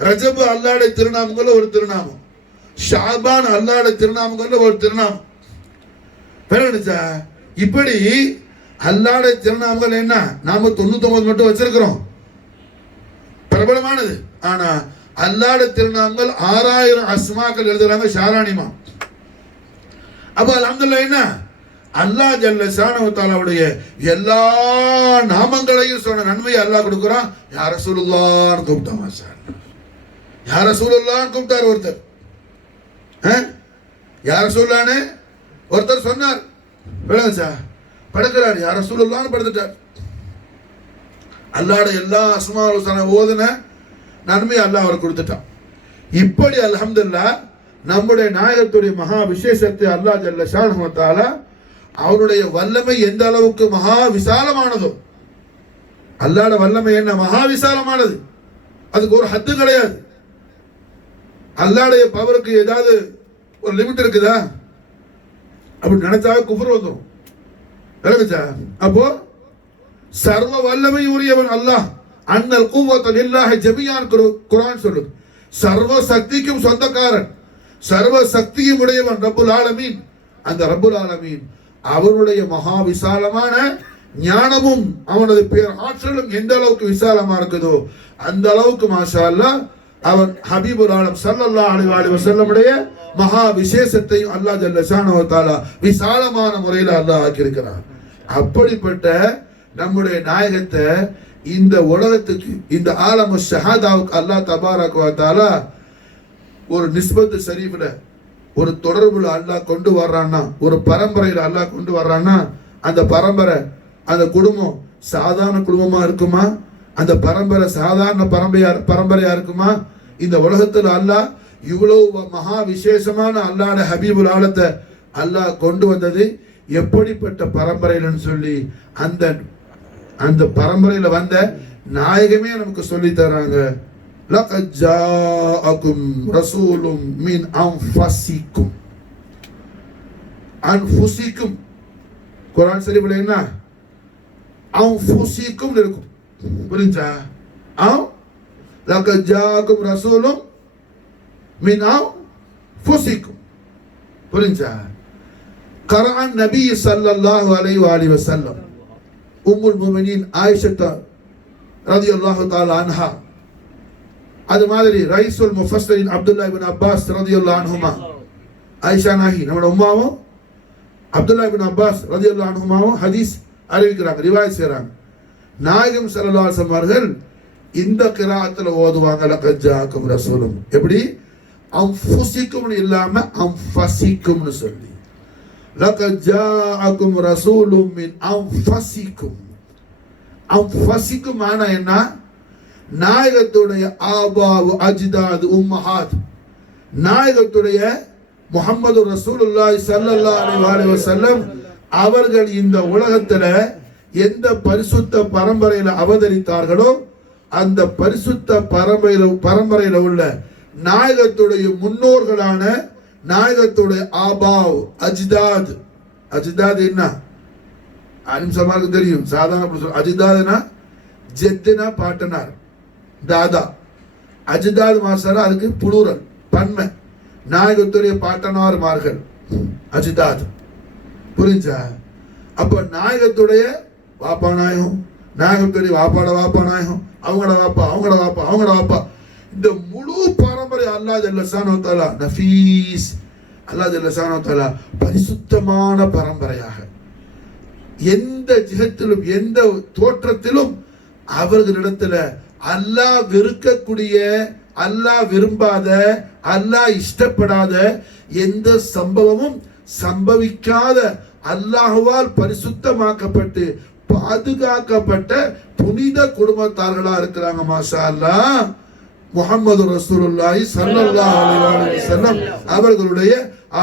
ரஜபு அல்லாஹ்வுடைய திருநாமங்கள்ல ஒரு திருநாமம். ஷாபான் அல்லாஹ்வுடைய திருநாமங்கள்ல ஒரு திருநாமம். பெருந்துச்சா? இப்படி அல்லாஹ்வுடைய திருநாமங்கள் என்ன? நாம 99 மட்டும் வச்சிருக்கிறோம், பிரபலமானது. ஆனா அல்லாஹ்வுடைய திருநாமங்கள் 6000 அஸ்மாக்கள் எழுதுறாங்க ஷாரானிமா. அப்ப அல்ஹம்துலில்லாஹ் என்ன அல்லாஹ் ஜல்ல ஷானஹு வ தஆலாவுடைய எல்லா நாமங்களையும் சொன்ன நன்மையை அல்லாஹ் கொடுக்குறான். யா ரசூலுல்லாஹ்னு கூப்பிட்டான். மாஷா அல்லாஹ். யா ரசூலுல்லாஹ்னு கூப்பிட்டார் ஒருத்தர். யா ரசூலுல்லாஹ்னு ஒருத்தர் சொன்னார். விளங்குச்சா? படுக்கிறார், யா ரசூலுல்லாஹ்னு படுத்துட்டார். அல்லாஹ்வுடைய எல்லா அஸ்மாஉல் ஹுஸ்னா ஓதுன நன்மையை அல்லாஹ் அவர் கொடுத்துட்டான். இப்படி அல்ஹம்துலில்லாஹ் நம்முடைய நாயகத்துடைய மகா விசேஷத்தை அல்லாஹ் ஜல்ல ஷானஹு வ தஆலா அவருடைய வல்லமை எந்த அளவுக்கு மகா விசாலமானதோ, அல்லாஹ்வுடைய வல்லமை என்ன மகா விசாலமானது, அதுக்கு ஒரு ஹத்து கிடையாது. அல்லாஹ்வுடைய பவருக்கு ஏதாவது ஒரு லிமிட் இருக்குதா? அப்படி நினைச்சா குஃப்ர் வந்துடும். விளங்குச்சா? அப்போ சர்வ வல்லமை உரியவன் அல்லாஹ். அன்னல் குவத லில்லாஹி ஜமீஅன் குர்ஆன் சொல்லுது. சர்வ சக்திக்கும் சொந்தக்காரன், சர்வ சக்தியும் உடையவன் ரப்புல் ஆலமீன். அந்த ரப்புல் ஆலமீன் அவனுடைய மகா விசாலமான ஞானமும் அவனது பேர் ஆற்றலும் எந்த அளவுக்கு விசாலமா இருக்குதோ அந்த அளவுக்கு மாஷா அல்லாஹ் அவன் ஹபீபுல் ஆலம் ஸல்லல்லாஹு அலைஹி வஸல்லமுடைய மகா விசேஷத்தையும் அல்லாஹ் ஜல்ல ஷானஹு தஆலா விசாலமான முறையில் அல்லாஹ் ஆக்கியிருக்கிறான். அப்படிப்பட்ட நம்முடைய நாயகத்தை இந்த உலகத்துக்கு, இந்த ஆலமு ஷஹாதாவுக்கு அல்லாஹ் தபாரக வ தஆலா ஒரு நிஸ்பத்து ஷரீஃப்ல ஒரு தொடர்புல அல்லாஹ் கொண்டு வர்றான்னா, ஒரு பரம்பரையில் அல்லாஹ் கொண்டு வர்றான்னா, அந்த பரம்பரை, அந்த குடும்பம் சாதாரண குடும்பமா இருக்குமா? அந்த பரம்பரை சாதாரண பரம்பரையா இருக்குமா? இந்த உலகத்தில் அல்லாஹ் இவ்வளவு மகா விசேஷமான அல்லாஹ்வுடைய ஹபீபுல் ஆலத்தை அல்லாஹ் கொண்டு வந்தது எப்படிப்பட்ட பரம்பரையிலன்னு சொல்லி அந்த பரம்பரையில வந்த நாயகமே நமக்கு சொல்லி தராங்க. லகத் ஜாஅகும் ரசூலும் மின் அன்ஃபுசிக்கும். அன்ஃபுசிக்கும் குர்ஆன் ஷரீஃப்ல என்ன அன்ஃபுசிக்கும் இருக்கும், புரிஞ்சா? லகத் ஜாஅகும் ரசூலும் மின் அன்ஃபுசிக்கும், புரிஞ்சா? கரான் நபி ஸல்லல்லாஹு அலைஹி வஸல்லம் உம்முல் முஃமினீன் ஆயிஷா ரலியல்லாஹு தஆலா அன்ஹா, அது மாதிரி ரைசுல் முஃபஸ்ஸரின் அப்துல்லாஹ் இப்னு அப்பாஸ் ரலியல்லாஹு அன்ஹுமா, ஆயிஷா நாஹி நம்மளோட உம்மாவும் அப்துல்லாஹ் இப்னு அப்பாஸ் ரலியல்லாஹு அன்ஹுமாவும் ஹதீஸ் அறிவிக்கிறாங்க, ரிவாயத் செய்றாங்க. நாயகம் ஸல்லல்லாஹு அலைஹி வஸல்லம் அவர்கள் இந்த கிராஅத்துல ஓதுவாங்க லகத் ஜாஅகும் ரசூலும். எப்படி? அன்ஃபுசிக்கும் இல்லாம அன்ஃபசிக்கும்னு சொல்லி, லகத் ஜாஅகும் ரசூலும் மின் அன்ஃபசிக்கும். அன்ஃபசிக்கும் ஆனா என்ன? நாயகத்துடைய ஆபாவு அஜ்தாது உம்மஹாத், நாயகத்துடைய முஹம்மது ரசூலுல்லாஹி ஸல்லல்லாஹு அலைஹி வஸல்லம் அவர்கள் இந்த உலகத்துல எந்த பரிசுத்த பரம்பரையில அவதரித்தார்களோ அந்த பரிசுத்த பரம்பரையில உள்ள நாயகத்துடைய முன்னோர்களான நாயகத்துடைய ஆபாவ் அஜ்தாத். அஜ்தாத் என்ன? அனிம்சமாருக்கு தெரியும். சாதாரண அஜ்தாத்னா ஜெத்னா பாட்டனார், தாதா. அஜ்தாத் மாசாரா அதுக்கு புளூரல் பன்மை, நாயகத்துடைய பாட்டனார்மார்கள் அஜ்தாத், புரிஞ்சா? அப்ப நாயகத்துடைய வாப்பா நாயகம், நாயகத்துடைய வாப்பாட வாப்பா நாயகம், அவங்களோட வாப்பா அவங்களோட வாப்பா அவங்களோட வாப்பா, இந்த முழு பரம்பரை அல்லாஹ் ஜல்ல ஷானஹு தஆலா நஃபீஸ், அல்லாஹ் ஜல்ல ஷானஹு தஆலா பரிசுத்தமான பரம்பரையாக எந்த ஜிஹத்திலும் எந்த தோற்றத்திலும் அவர்களிடத்துல அல்லாஹ் வெறுக்கக்கூடிய, அல்லாஹ் விரும்பாத, அல்லாஹ் இஷ்டப்படாத எந்த சம்பவமும் சம்பவிக்காத, அல்லாஹ்வால் பரிசுத்தமாக்கப்பட்டு பாதுகாக்கப்பட்ட புனித குடும்பத்தார்களா இருக்கிறாங்க. மாஷா அல்லாஹ் முஹம்மது ரசூலுல்லாஹி ஸல்லல்லாஹு அலைஹி வஸல்லம் அவர்களுடைய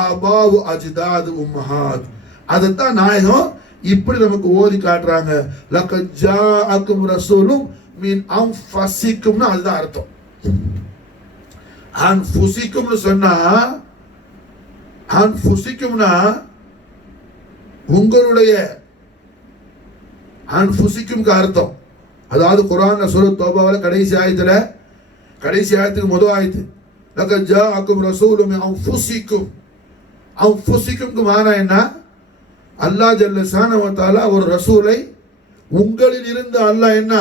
ஆபாவு அஜ்தாது உம்மஹாத். அதைத்தான் நாயகம் இப்படி நமக்கு ஓதி காட்டுறாங்க. லகத் ஜாஅகும் ரசூலும் மின் அன்ஃபுசிக்கும்னா அதுதான் அர்த்தம். அன்ஃபுசிக்கும்னு சொன்னா, அன்ஃபுசிக்கும்னா உங்களுடைய, அன்ஃபுசிக்கும்க்கு அர்த்தம், அதாவது குர்ஆன்ல சூரத் தௌபாவுல கடைசி ஆயத்துக்கு முதல் ஆயத்து லகத் ஜாஅகும் ரசூலும் மின் அன்ஃபுசிக்கும். அன்ஃபுசிக்கும்க்கு மானா என்ன? அல்லாஹ் ஜல்ல ஷானஹு வ தஆலா ஒரு ரசூலை உங்களில் இருந்து அல்லாஹ் என்ன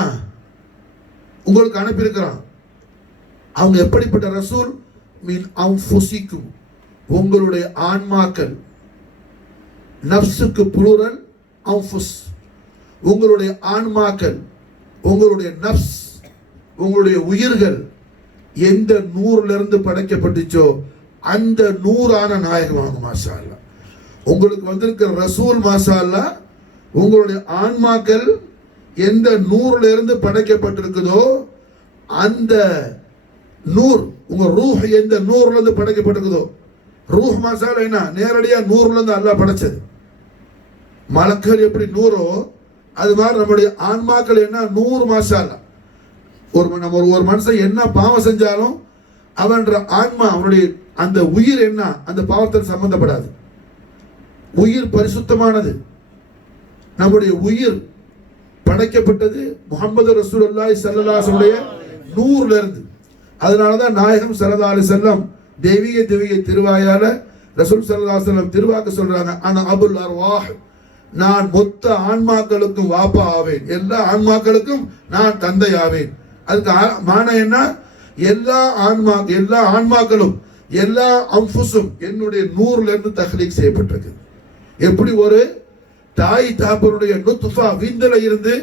உங்களுக்கு அனுப்பியிருக்கிறான். அவங்க எப்படிப்பட்ட ரசூல்? மின் அன்ஃபுசிக்கும், உங்களுடைய ஆன்மாக்கள். நஃப்ஸுக்கு புளூரல் அன்ஃபுஸ். உங்களுடைய ஆன்மாக்கள், உங்களுடைய நஃப்ஸ், உங்களுடைய உயிர்கள் எந்த நூறுல இருந்து படைக்கப்பட்டுச்சோ அந்த நூறான நாயகமாக மாஷா அல்லாஹ் உங்களுக்கு வந்திருக்கிற ரசூல். மாஷா அல்லாஹ் உங்களுடைய ஆன்மாக்கள் எந்த நூறுல இருந்து படைக்கப்பட்டிருக்குதோ அந்த நூர், உங்க ரூஹ் எந்த நூறுல இருந்து படைக்கப்பட்டிருக்குதோ, ரூஹ் மாஷா அல்லாஹ் என்ன நேரடியா நூறுல இருந்து அல்லாஹ் படைச்சது. மலக்குகள் எப்படி நூறோ அது மாதிரி நம்முடைய ஆன்மாக்கள் என்ன நூறு. மாஷா அல்லாஹ் ஒரு மனுஷன் என்ன பாவம் செஞ்சாலும் அவன்ற ஆன்மா, அவனுடைய அந்த உயிர் என்ன அந்த பாவத்தில் சம்பந்தப்படாது. உயிர் பரிசுத்தமானது. நம்முடைய உயிர் படைக்கப்பட்டது முஹம்மது ரசூலுல்லாஹி ஸல்லல்லாஹு அலைஹி வஸல்லம் நூறுல இருந்து. அதனாலதான் நாயகம் ஸல்லல்லாஹு அலைஹி வஸல்லம் தெய்வீக திருவாயால ரசூல் ஸல்லல்லாஹு அலைஹி வஸல்லம் திருவாக்கு சொல்றாங்க, ஆனா அபுல் அர்வாஹ், நான் மொத்த ஆன்மாக்களுக்கும் வாப்பா ஆவேன், எல்லா ஆன்மாக்களுக்கும் நான் தந்தை ஆவேன். அதுக்கு மான என்ன? எல்லா ஆன்மாக்களும் எல்லா அம்புசும் என்னுடைய நூறுல இருந்து தஹ்லீக் செய்யப்பட்டிருக்கு. எப்படி ஒரு தாய் தாப்பருடைய நுத்ஃபா விந்தல இருந்து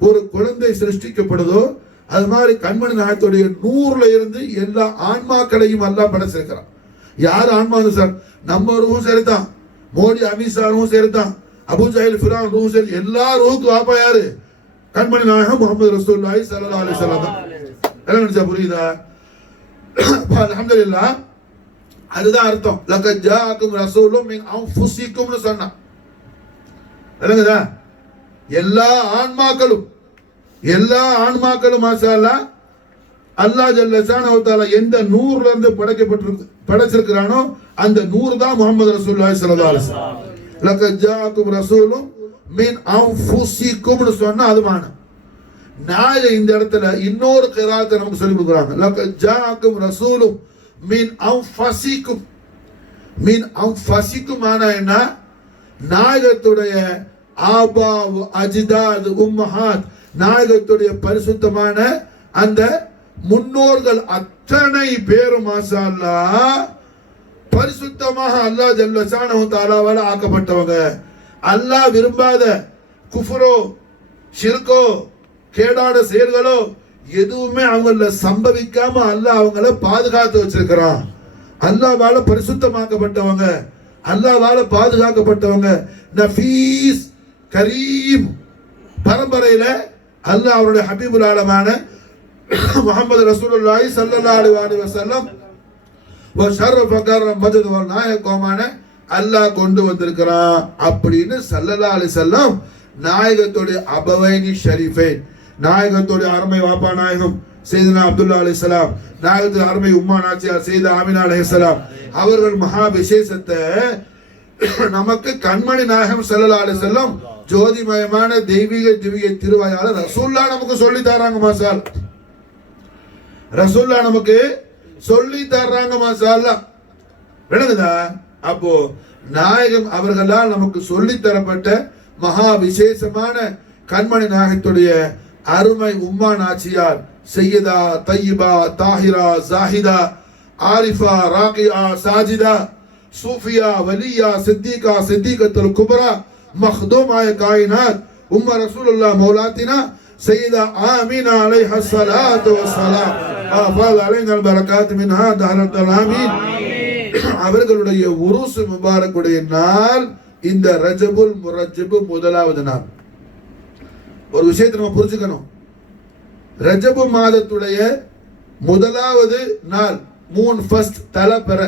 ஒரு குழந்தை சிருஷ்டிக்கப்படுதோ, அது மாதிரி கண்மணி நாயகத்துடைய நூறுல இருந்து எல்லா ஆன்மாக்களையும் அல்லாஹ் படைச்சிருக்கிறான். யார் ஆன்மா சார்? நம்ம ரூஹும் சரிதான், மோடி அமித்ஷா ரூஹும் சரிதான், அபூஜஹல் ஃபிரௌன் ரூஹும் சரி, எல்லா ரூஹுக்கு வாப்பா யாரு? கண்மணி நாயகம் முஹம்மது ரசூலுல்லாஹி ஸல்லல்லாஹு அலைஹி வஸல்லம். என்ன நினைச்சா புரியுதா? அல்ஹம்துலில்லாஹ். அதுதான் அர்த்தம். லகத் ஜாஅக்கும் ரசூலும் மின் அன்ஃபுசிக்கும்னு சொன்னா விளங்குதா? எல்லா ஆன்மாக்களும் மாஷா அல்லாஹ் அல்லாஹ் ஜல்ல ஷானஹு தஆலா எந்த நூறுல இருந்து படைச்சிருக்கிறானோ அந்த நூறு தான் முஹம்மது ரசூலுல்லாஹி ஸல்லல்லாஹு அலைஹி வஸல்லம். லகத் ஜாஅக்கும் ரசூலும் மின் அன்ஃபுசிக்கும்னு சொன்னா அது மானம். நாயக இந்த இடத்துல இன்னொரு கிராத்தை நமக்கு சொல்லி கொடுக்குறாங்க. லகத் ஜாஅக்கும் ரசூலும் மின் அன்ஃபுசிக்கும். மின் அன்ஃபுசிக்கும் ஆனா என்ன? நாயகத்துடைய ஆபா அஜிதாத் உம்மஹாத், நாயகத்துடைய பரிசுத்தமான அந்த முன்னோர்கள் அத்தனை பேரும் மாஷா அல்லாஹ் பரிசுத்தமாக அல்லாஹ் ஜல்ல ஷானஹு தஆலாவால ஆக்கப்பட்டவங்க. அல்லாஹ் விரும்பாத குஃப்ரோ ஷிர்கோ கேடான செயல்களோ எதுவுமே அவங்கள சம்பவிக்காம அல்லாஹ் அவங்கள பாதுகாத்து வச்சிருக்கிறான். அல்லாஹ்வால பரிசுத்தமாக்கப்பட்டவங்க, அல்லாஹ்வால பாதுகாக்கப்பட்டவங்க. நஃபீஸ் கரீம் பரம்பரையில அல்லாஹ் அவருடைய ஹபீபுல் ஆலமான முஹம்மது ரசூலுல்லாஹி ஸல்லல்லாஹு அலைஹி வஸல்லம் வஷரஃப கர்ரம் மஜ்து வல் நாயகமான அல்லாஹ் கொண்டு வந்திருக்கிறான் அப்படின்னு ஸல்லல்லாஹு அலைஹி வஸல்லம் நாயகத்துடைய அபவைனி ஷரீஃபைன், நாயகத்துடைய அருமை வாப்பா நாயகம் சையதுனா அப்துல்லா அலைஹிஸ்ஸலாம், நாயகத்துடைய அருமை உம்மா நாச்சியார் சையதா ஆமினா அலைஹிஸ்ஸலாம் அவர்கள் மகா விசேஷத்தை நமக்கு கண்மணி நாயகம் ஸல்லல்லாஹு அலைஹி வஸல்லம் ஜோதிமயமான தெய்வீக திருவாயால ரசூலுல்லாஹ் நமக்கு சொல்லி தராங்க. மாஷா அல்லாஹ் ரசூலுல்லாஹ் நமக்கு சொல்லி தர்றாங்க. மாஷா அல்லாஹ் விளங்குதா? அப்போ நாயகம் அவர்களால் நமக்கு சொல்லி தரப்பட்ட மகா விசேஷமான கண்மணி நாயகத்துடைய அருமை உம்மா நாச்சியார் சையதா தையிபா தாஹிரா ஜாஹிதா ஆரிஃபா ராகியா சாஜிதா சூஃபியா வலியா சித்திகா சித்திகத்துல் குப்ரா மக்தூமாய காயினாத் உம்ம ரசூலுல்லாஹ் மௌலாத்தினா சையதா ஆமினா அலைஹா ஸலாத்து வஸ்ஸலாம் ஆஃபால் அலைஹல் பரகாத் மின்ஹா தஹரத்தல் ஆமீன். அவர்களுடைய உருஸ் முபாரக்குடைய நாள் இந்த ரஜபுல் முரஜ்ஜபு முதலாவது நாள். ஒரு விஷயத்தை நம்ம புரிஞ்சுக்கணும். ரஜபு மாதத்துடைய முதலாவது நாள் மூன் ஃபர்ஸ்ட் தலைப்பெற.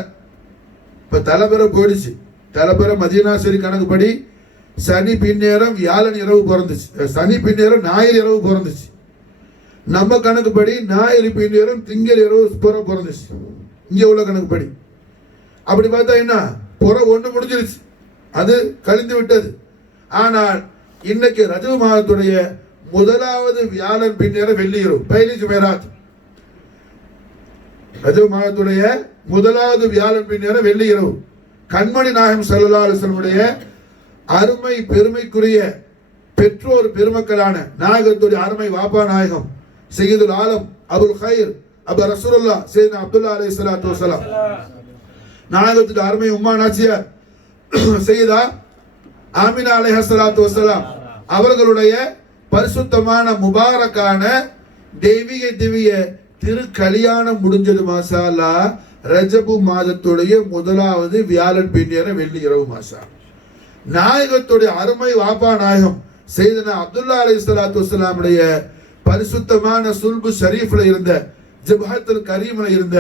இப்ப தலைப்பெற போயிடுச்சு. தலைப்பெற மதீனா சரி கணக்குப்படி சனி பின்னேரம் வியாழன் இரவு பிறந்துச்சு, சனி பின்னேரம் ஞாயிறு இரவு பிறந்துச்சு. நம்ம கணக்குப்படி ஞாயிறு பின்னேரம் திங்கள் இரவு பிறந்துச்சு இங்க உள்ள கணக்குப்படி. அப்படி பார்த்தா என்ன, புற ஒண்ணு முடிஞ்சிருச்சு, அது கழிந்து விட்டது. ஆனால் இன்னைக்கு ரஜபு மாதத்துடைய முதலாவது வியாழன் பின்னேரம் வெள்ளி இரவு பைலி ஜுமேராத். ரஜபு மாதத்துடைய முதலாவது வியாழன் பின்னேரம் வெள்ளி இரவு கண்மணி நாயகம் ஸல்லல்லாஹு அலைஹி வஸல்லம் அருமை பெருமைக்குரிய பெற்றோர் பெருமக்களான நாயகத்துடைய அருமை வாப்பா நாயகம் சையதுல் ஆலம் அபுல் ஹைர் அபு ரசூலுல்லாஹ் சையதுனா அப்துல்லா அலைஹிஸ்ஸலாத்து வஸலாம், நாயகத்துடைய அருமை உம்மா நாச்சியார் சையதா ஆமினா அலைஹிஸ்ஸலாத்து வஸலாம் அவர்களுடைய பரிசுத்தமான முபாரக்கான தெய்வீக திரு கல்யாணம் முடிஞ்சது. மாஷா அல்லாஹ் ரஜபு மாதத்துடைய முதலாவது வியாழன் பின்னேற வெள்ளி இரவு. மாஷா நாயகத்துடைய அருமை வாப்பா நாயகம் சையதுனா அப்துல்லா அலைஹிஸ்ஸலாத்து வஸலாமுடைய பரிசுத்தமான சுல்பு ஷரீஃப்ல இருந்த ஜபஹத்துல் கரீம்ல இருந்த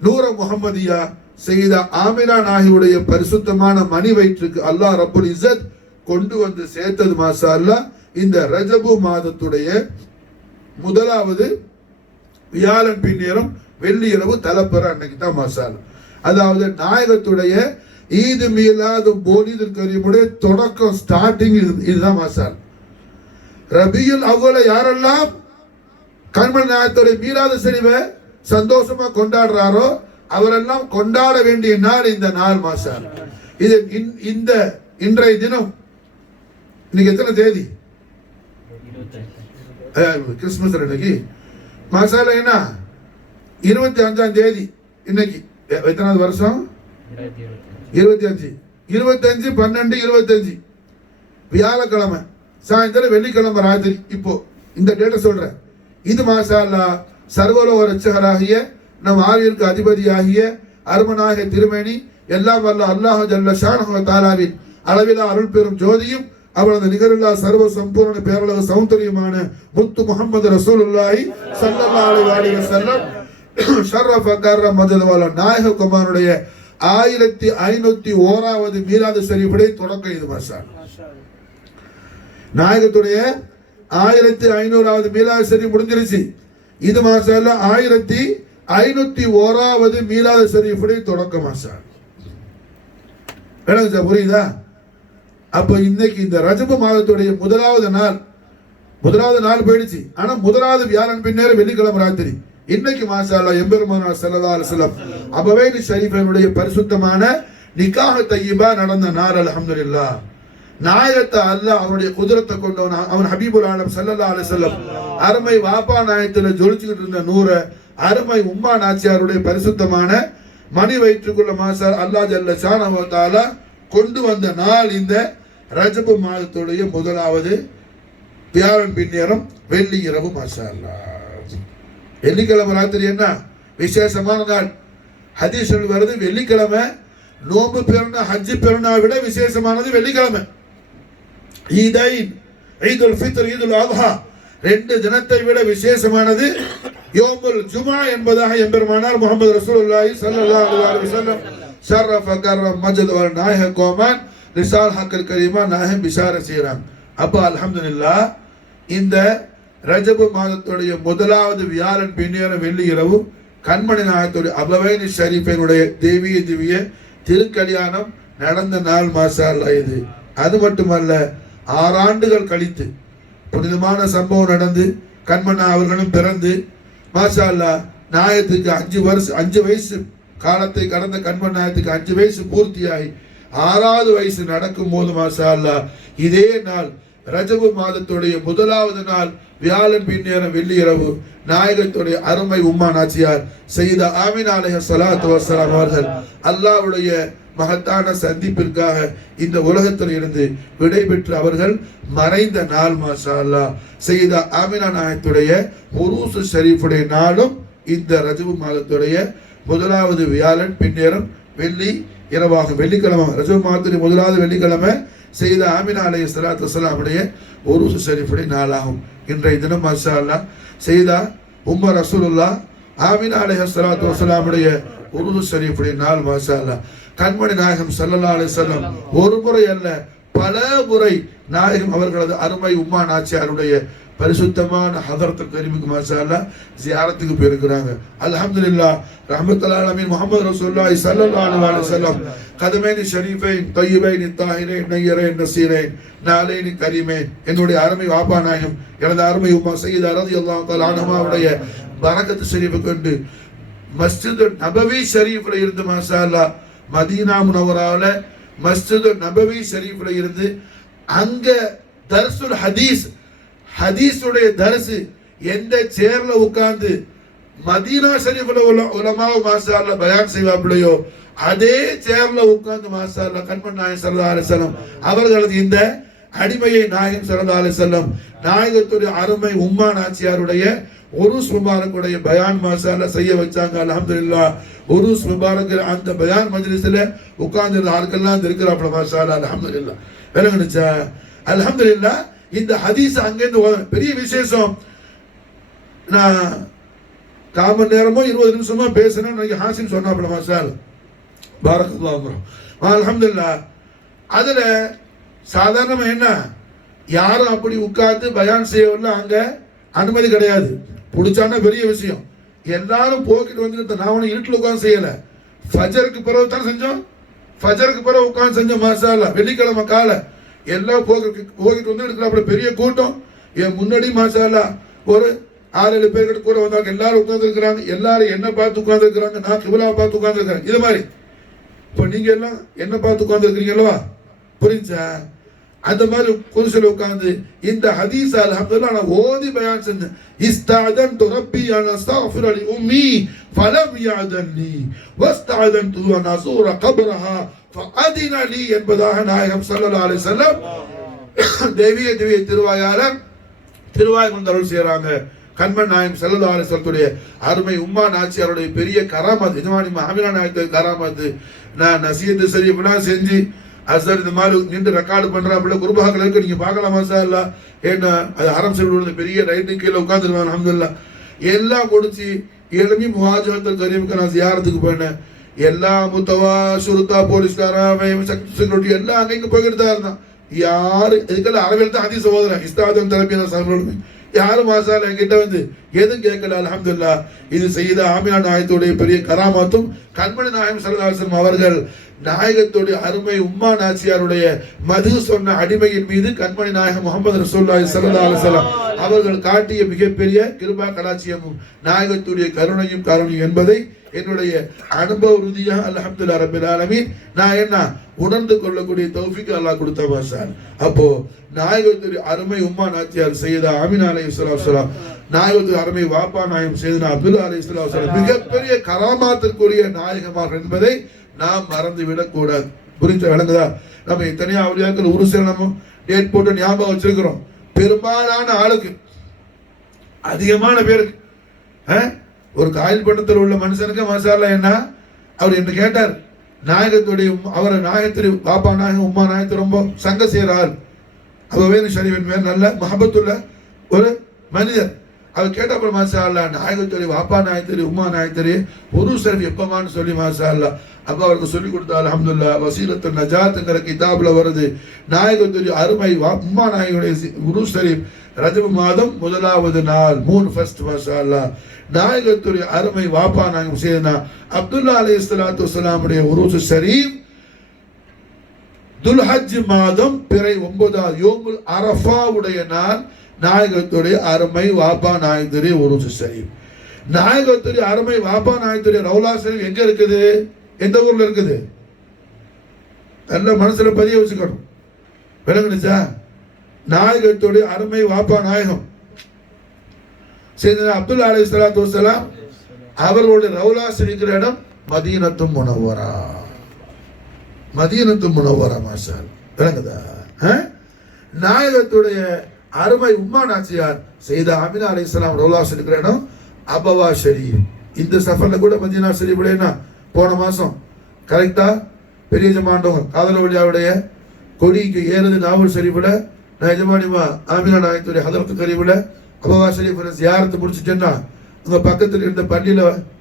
நூர முஹம்மதியா சையதா ஆமினா நாயகியுடைய பரிசுத்தமான மணி வயிற்றுக்கு அல்லாஹ் ரப்புல் இஸ்ஸத் கொண்டு வந்து சேர்த்தது. மாஷா அல்லாஹ் இந்த ரஜபு மாதத்துடைய முதலாவது வியாழன் பின்னேரம் வெள்ளி இரவு தலைப்பெற அன்னைக்கு தான். மாஷா அல்லாஹ் அதாவது நாயகத்துடைய ஈது மீலாது மௌலிதுல் கரீமுடைய தொடக்கம் ஸ்டார்டிங் இதுதான். மாஷா அல்லாஹ் ரபியுல் அவ்வல யாரெல்லாம் கண்மணி நாயகத்துடைய மீலாது ஷரீஃபை சந்தோஷமா கொண்டாடுறாரோ அவரெல்லாம் கொண்டாட வேண்டிய நாள் இந்த நாள் மாஷா அல்லாஹ். இது இந்த இன்றைய தினம் இன்னைக்கு எத்தனை தேதி? கிறிஸ்துமஸ் அன்னைக்கு மாஷா அல்லாஹ் என்ன 25ஆம் தேதி இன்னைக்கு. எத்தனாவது வருஷம்? 25 25/12/25 வியாழக்கிழமை சாயந்தரம் வெள்ளிக்கிழமை ராத்திரி. இப்போ இந்த டேட்டை சொல்றேன். இது மாஷா அல்லாஹ் சர்வலோக ரட்சகராகிய நம் ஆவிற்கு அதிபதியாகிய அருமனாகிய திருமேனி எல்லாம் வல்ல அல்லாஹ் ஜல்ல ஷானஹு வ தஆலாவின் அளவிலா அருள் பெரும் ஜோதியும் அவரது நிகரில்லா சர்வ சம்பூர்ண பேரழகு சௌந்தரியமான முத்து முஹம்மது ரசூலுல்லாஹி ஸல்லல்லாஹு அலைஹி வஸல்லம் ஷர்ரஃப கர்ரம் மஜ்தவல நாயக குமாரனுடைய 1501வது மீலாது ஷரீஃபுடைய தொடக்கம் இது மாஷா அல்லாஹ். நாயகத்துடைய 1500வது மீலாது ஷரீஃப் முடிஞ்சிருச்சு. இது மாஷா அல்லாஹ் 1501வது மீலாது ஷரீஃபுடைய தொடக்கம் மாஷா அல்லாஹ். புரியுதா? அப்ப இன்னைக்கு இந்த ரஜப மாதத்துடைய முதலாவது நாள் போயிடுச்சு. ஆனா முதலாவது வியாழன் பின்னேற வெள்ளிக்கிழமை ராத்திரி. இன்னைக்கு மாஷா அல்லாஹ் எம்பெருமானார் ஸல்லல்லாஹு அலைஹி வஸல்லம் அபவைனி ஷரீஃபினுடைய பரிசுத்தமான நிக்காஹ் தய்யிபா நடந்த நாள். அல்ஹம்துலில்லாஹ். நாயகத்தை அல்லாஹ் அவருடைய குதிரத்தை கொண்டவன் அவன் ஹபீபுல் ஆலம் ஸல்லல்லாஹு அலைஹி வஸல்லம் அருமை வாப்பா நாயகத்துல ஜொலிச்சுக்கிட்டு இருந்த நூரை அருமை உம்மா நாச்சியாருடைய பரிசுத்தமான மணி வயிற்றுக்குள்ள மாஷா அல்லாஹ் ஜல்ல ஷானஹு வ தஆலா கொண்டு வந்த நாள் இந்த ரஜப மாதத்துடைய முதலாவது வியாழன் பின்னேரம் வெள்ளி இரவு மாஷா அல்லாஹ். வெள்ளிக்கிழமை ராத்திரி என்ன விசேஷமான நாள். ஹதீஸ் வருது வெள்ளிக்கிழமை நோம்பு பெருனா ஹஜ்ஜி பெருனா விட விசேஷமானது வெள்ளிக்கிழமை. ஈதைன் ஈதுல் ஃபித்ர் ஈதுல் அத்ஹா ரெண்டு தினத்தை விட விசேஷமானது யோமுல் ஜுமா என்பதாக எம்பெருமானார் முஹம்மது ரசூலுல்லாஹி ஸல்லல்லாஹு அலைஹி வஸல்லம் ஷர்ரஃப கர்ரம் மஜ்த் வல் நாயக கோமான் ரிசால் ஹக்கல் கரீமா நாயகம் பிஷார செய்றாங்க. அப்ப அல்ஹம்துலில்லாஹ் இந்த ரஜப மாதத்துடைய முதலாவது வியாழன் பின்னேற வெள்ளி இரவு கண்மணி நாயகத்துடைய அபவைனி ஷரீஃபினுடைய தேவிய திவ்ய திருக்கல்யாணம் நடந்த நாள் மாஷா அல்லாஹ். இது அது மட்டுமல்ல 6 ஆண்டுகள் கழித்து புனிதமான சம்பவம் நடந்து கண்மண்ணா அவர்களும் பிறந்து மாஷா அல்லாஹ் நாயகத்துக்கு 5 வயசு காலத்தை கடந்த கண்மண் நாயகத்துக்கு 5 வயசு பூர்த்தியாகி 6வது வயசு நடக்கும் போது மாஷா அல்லாஹ் இதே நாள் ரஜப மாதத்துடைய முதலாவது நாள் வியாழன் பின்னேரம் வெள்ளி இரவு நாயகத்துடைய அருமை உம்மா நாச்சியார் சையதா ஆமினா அலைஹி ஸலாத்து வஸ்ஸலாம் அவர்கள் அல்லாஹ்வுடைய மகத்தான சந்திப்பிற்காக இந்த உலகத்தில் இருந்து விடைபெற்று அவர்கள் மறைந்த நாள் மாஷா அல்லாஹ். சையதா ஆமினா நாயகத்துடைய உரூஸ் ஷரீஃபுடைய நாளும் இந்த ரஜப மாதத்துடைய முதலாவது வியாழன் பின்னேரம் வெள்ளி இரவாகும். வெள்ளிக்கிழமை ரஜப மாதத்துடைய முதலாவது வெள்ளிக்கிழமை சையதா ஆமினா அலைஹி ஸலாத்து வஸ்ஸலாமுடைய உரூஸ் ஷரீஃபுடைய நாளாகும். இன்றைய தினம் மாஷா அல்லாஹ் சையதா உம்ம ரசூலுல்லாஹ் ஆமினா அலைஹி ஸலாத்து வஸ்ஸலாமுடைய உரூஸ் ஷரீஃபுடைய நாள் மாஷா அல்லாஹ். கண்மணி நாயகம் ஸல்லல்லாஹு அலைஹி வஸல்லம் ஒரு முறை அல்ல பல முறை நாயகம் அவர்களது அருமை உம்மா நாச்சியாருடைய பரிசுத்தமான ஹதரத்துல் கரீமுக்கு மாஷா அல்லாஹ் ஜியாரத்துக்கு போயிருக்கிறாங்க. அல்ஹம்துலில்லாஹ் ரஹ்மத்துல் ஆலமீன் முஹம்மது ரசூலுல்லாஹி ஸல்லல்லாஹு அலைஹி வஸல்லம் கதமைனி ஷரீஃபைன் தய்யிபைன் தாஹிரைன் நய்யரைன் நஸீரைன் நாலைன் கரீமைன் என்னுடைய அருமை வாப்பா நாயகம் எனது அருமை உம்மா சய்யிதா ரலியல்லாஹு தஆலா அன்ஹாவுடைய பரக்கத்து ஷரீஃபை கொண்டு மஸ்ஜித் நபவி ஷரீஃப்ல இருந்து மாஷா அல்லாஹ் மதீனா முனவராவுல மஸ்ஜித் நபவி ஷரீஃப்ல இருந்து அங்க தர்சுல் ஹதீஸுடைய தர்சு எந்த சேர்ல உட்கார்ந்து மதீனா ஷரீஃப்ல உலமாவு மாஷா அல்லாஹ் பயான் செய்வாப்லையோ அதே சேர்ல உட்கார்ந்து மாஷா அல்லாஹ் கண்மணி நாயகம் ஸல்லல்லாஹு அலைஹி வஸல்லம் அவர்களது இந்த அடிமையை நாயகம் ஸல்லல்லாஹு அலைஹி வஸல்லம் நாயகத்துடைய அருமை உம்மா நாச்சியாருடைய உருஸ் முபாரக்குடைய பயான் மாஷா அல்லாஹ் செய்ய வச்சாங்க. அல்ஹம்துலில்லாஹ் உருஸ் முபாரக் அந்த பயான் மஜ்லிஸ்ல உட்கார்ந்து ஆட்கள்லாம் இருக்கிறாப்ல மாஷா அல்லாஹ். அல்ஹம்துலில்லாஹ் விளங்குனுச்சா? அல்ஹம்துலில்லாஹ் இந்த ஹதீஸ் அங்கேருந்து பெரிய விசேஷம். நான் 1/4 மணி நேரமோ 20 நிமிஷமோ பேசணும் ஹாசிம் சொன்னாப்ல மாஷா அல்லாஹ் பாரக்கல்லாஹு. அல்ஹம்துலில்லாஹ் அதுல சாதாரணமா என்ன யாரும் அப்படி உட்கார்ந்து பயான் செய்யவில்லை. அங்க அனுமதி கிடையாது. பிடிச்சானா பெரிய விஷயம். எல்லாரும் போக்கிட்டு வந்துட்டு நான் ஒன்னும் இருட்டில் உட்காந்து செய்யல. ஃபஜருக்கு பிறகு தான் செஞ்சோம். ஃபஜருக்கு பிறகு உட்காந்து செஞ்சோம் மாஷா அல்லாஹ். வெள்ளிக்கிழமை காலை எல்லாம் போக்கிட்டு வந்து இருக்கிற பெரிய கூட்டம். என் முன்னாடி மாஷா அல்லாஹ் ஒரு 6-7 பேர்கிட்ட கூட வந்தாங்க, எல்லாரும் உட்கார்ந்து இருக்கிறாங்க, எல்லாரும் என்ன பார்த்து உட்கார்ந்து இருக்கிறாங்க, நான் கிபிலாவை பார்த்து உட்கார்ந்து இருக்கிறேன். இது மாதிரி இப்ப நீங்க எல்லாம் என்ன பார்த்து உட்கார்ந்து இருக்கிறீங்களா, புரிஞ்சா? அந்த மாதிரி குர்சில உட்கார்ந்து இந்த ஹதீஸ் அல்ஹம்துலில்லாஹ் நான் ஓதி பயான் செஞ்சேன். இஸ்தஅதன்து ரப்பி அன் அஸ்தக்ஃபிர லி உம்மி ஃபலம் யஅதன்னி வஸ்தஅதன்து அன் அஸூர கப்ரஹா ஃபஅதின லி என்பதாக நாயகம் ஸல்லல்லாஹு அலைஹி வஸல்லம் தேவிய திருவாய் கொண்டு அருள் செய்யறாங்க. கண்மன் நாயகம் ஸல்லல்லாஹு அலைஹி வஸல்லத்துடைய அருமை உம்மா நாச்சியாருடைய பெரிய கராமத், எஜமானி ஆமினா நாயகத்துடைய கராமத். நான் நசியத்து ஷரீஃப்லாம் செஞ்சு அசர் இந்த மாதிரி நின்று ரெக்கார்டு பண்றாப்புல குர்பாக்கள் இருக்கு, நீங்க பார்க்கலாம் மாஷா அல்லாஹ். ஏன்னா அது ஹரம் ஷரீஃப்ல பெரிய ரைட்டு கீழே உட்கார்ந்துருவாங்க. அல்ஹம்துலில்லாஹ் எல்லாம் முடிச்சு எழுமி முஹாஜிரத்துல் கரீமுக்கு நான் ஜியாரத்துக்கு போனேன். எல்லா முத்தவா சுருத்தா போலீஸ்காரன் செக்யூரிட்டி எல்லாம் அங்க போய்கிட்டு தான் இருந்தான். யாரு இதுக்கெல்லாம் அரபில் தான் ஹதீஸ் ஓதுறேன். இஸ்தாதன் தரப்பின சாப்பிடுங்க யாரும் மாசால என்கிட்ட வந்து எதுவும் கேட்கல. அல்ஹம்துலில்லாஹ் இது செய்த ஆமினா நாயகத்துடைய பெரிய கராமத்தும் கண்மணி நாயகம் ஸல்லல்லாஹு அலைஹி வஸல்லம் அவர்கள் நாயகத்துடைய அருமை உம்மா நாச்சியாருடைய மது சொன்ன அடிமையின் மீது கண்மணி நாயகம் முஹம்மது ரசூலுல்லாஹி ஸல்லல்லாஹு அலைஹி வஸல்லம் அவர்கள் காட்டிய மிகப்பெரிய கிருபா கலாச்சியமும் நாயகத்துடைய கருணையும் காரணியும் என்பதை என்னுடைய அனுபவ ரீதியாக அல்ஹம்துலில்லாஹ் ரப்பில் ஆலமீன் நான் என்ன உணர்ந்து கொள்ளக்கூடிய தௌஃபீக் அல்லாஹ் கொடுத்த மாஷால். அப்போ நாயகத்துடைய அருமை உம்மா நாச்சியார் சையதா ஆமினா அலைஹிஸ்ஸலாம், நாயகத்துடைய அருமை வாப்பா நாயகம் சையதுனா அப்துல்லா அலைஹிஸ்ஸலாம் மிகப்பெரிய கராமாத்திற்குரிய நாயகமாக என்பதை நாம் மறந்து விடக்கூடாது. புரிஞ்ச விளங்குதா? நம்ம எத்தனையோ அவலியாக்கள் உருசில நம்ம டேட் போட்டு ஞாபகம் வச்சிருக்கிறோம். பெரும்பாலான ஆளுக்கு அதிகமான பேருக்கு ஒரு காயில் பட்டத்தில் உள்ள மனுஷனுக்கு மசாலா என்ன அவர் என்று கேட்டார். நாயகத்துடைய அவரை நாயகத்திரி பாப்பா நாயகம் உம்மா நாயகத்தை ரொம்ப சங்க செய்கிறார். அவன் ஷரீஃபின் மேல் நல்ல மஹபத்துள்ள ஒரு மனிதர். அவர் கேட்டப்ப மாஷா அல்லா நாயகத்துடைய வாப்பா நாயகத்திரி உம்மா நாயகத்திரி ஒரு ஷரீஃப் எப்பமான்னு சொல்லி மாஷா அல்லா அப்போ அவருக்கு சொல்லிக் கொடுத்தா. அல்ஹம்துலில்லாஹ் வசீலத்து நஜாத்ங்கிற கிதாபில் வருது. நாயகத்துடைய அருமை உம்மா நாயகனுடைய குரு ஷரீஃப் ரஜப் மாதம் 1வது நாள் 3 ஃபர்ஸ்ட் மாஷா அல்லா நாயகத்துடைய அருமை வாப்பா நாயகம் செய்தனா அப்துல்லா அலைஹிஸ்ஸலாத்து வஸலாமுடைய உருஸ் ஷரீஃப் துல்ஹஜ் மாதம் பிறை 9வது யோமுல் அரஃபா உடைய நாள் நாயகத்துடைய அருமை வாப்பா நாயகத்துடைய உருஸ் ஷரீஃப். நாயகத்துடைய அருமை வாப்பா நாயகத்துடைய ரவுலா ஷரீஃப் எங்க இருக்குது? எந்த ஊர்ல இருக்குது? நல்ல மனசுல பதிய வச்சுக்கணும். விளங்குனுச்சா? நாயகத்துடைய அருமை வாப்பா நாயகம் சையதுனா அப்துல்லா அலைஹிஸ்ஸலாத்து வஸலாம் அவர்களுடைய ரவுலா இருக்கிற இடம் மதீனத்து முனவ்வரா. மதீனத்து முனவ்வரா மாஷா அல்லாஹ். விளங்குதா? நாயகத்துடைய அருமை உம்மா நாச்சியார் சையதா ஆமினா அலைஹிஸ்ஸலாம் ரவுலா இருக்கிற இடம் அபவா ஷரீஃப். இந்த சஃபர்ல கூட மதீனா ஷரீஃப் என்ன போன மாசம் கரெக்டா பெரிய ஜமாண்டவங்க காதல வழியாவுடைய கொடிக்கு ஏறுது நாவல் ஷரீஃப்ல நான் எஜமானிமா ஆமினா நாயகத்துடைய ஹதரத்து கரீம்ல அபவா ஷரீஃப்ல ஜியாரத்து முடிச்சுட்டேன்னா அங்க பக்கத்தில் இருந்த பள்ளியில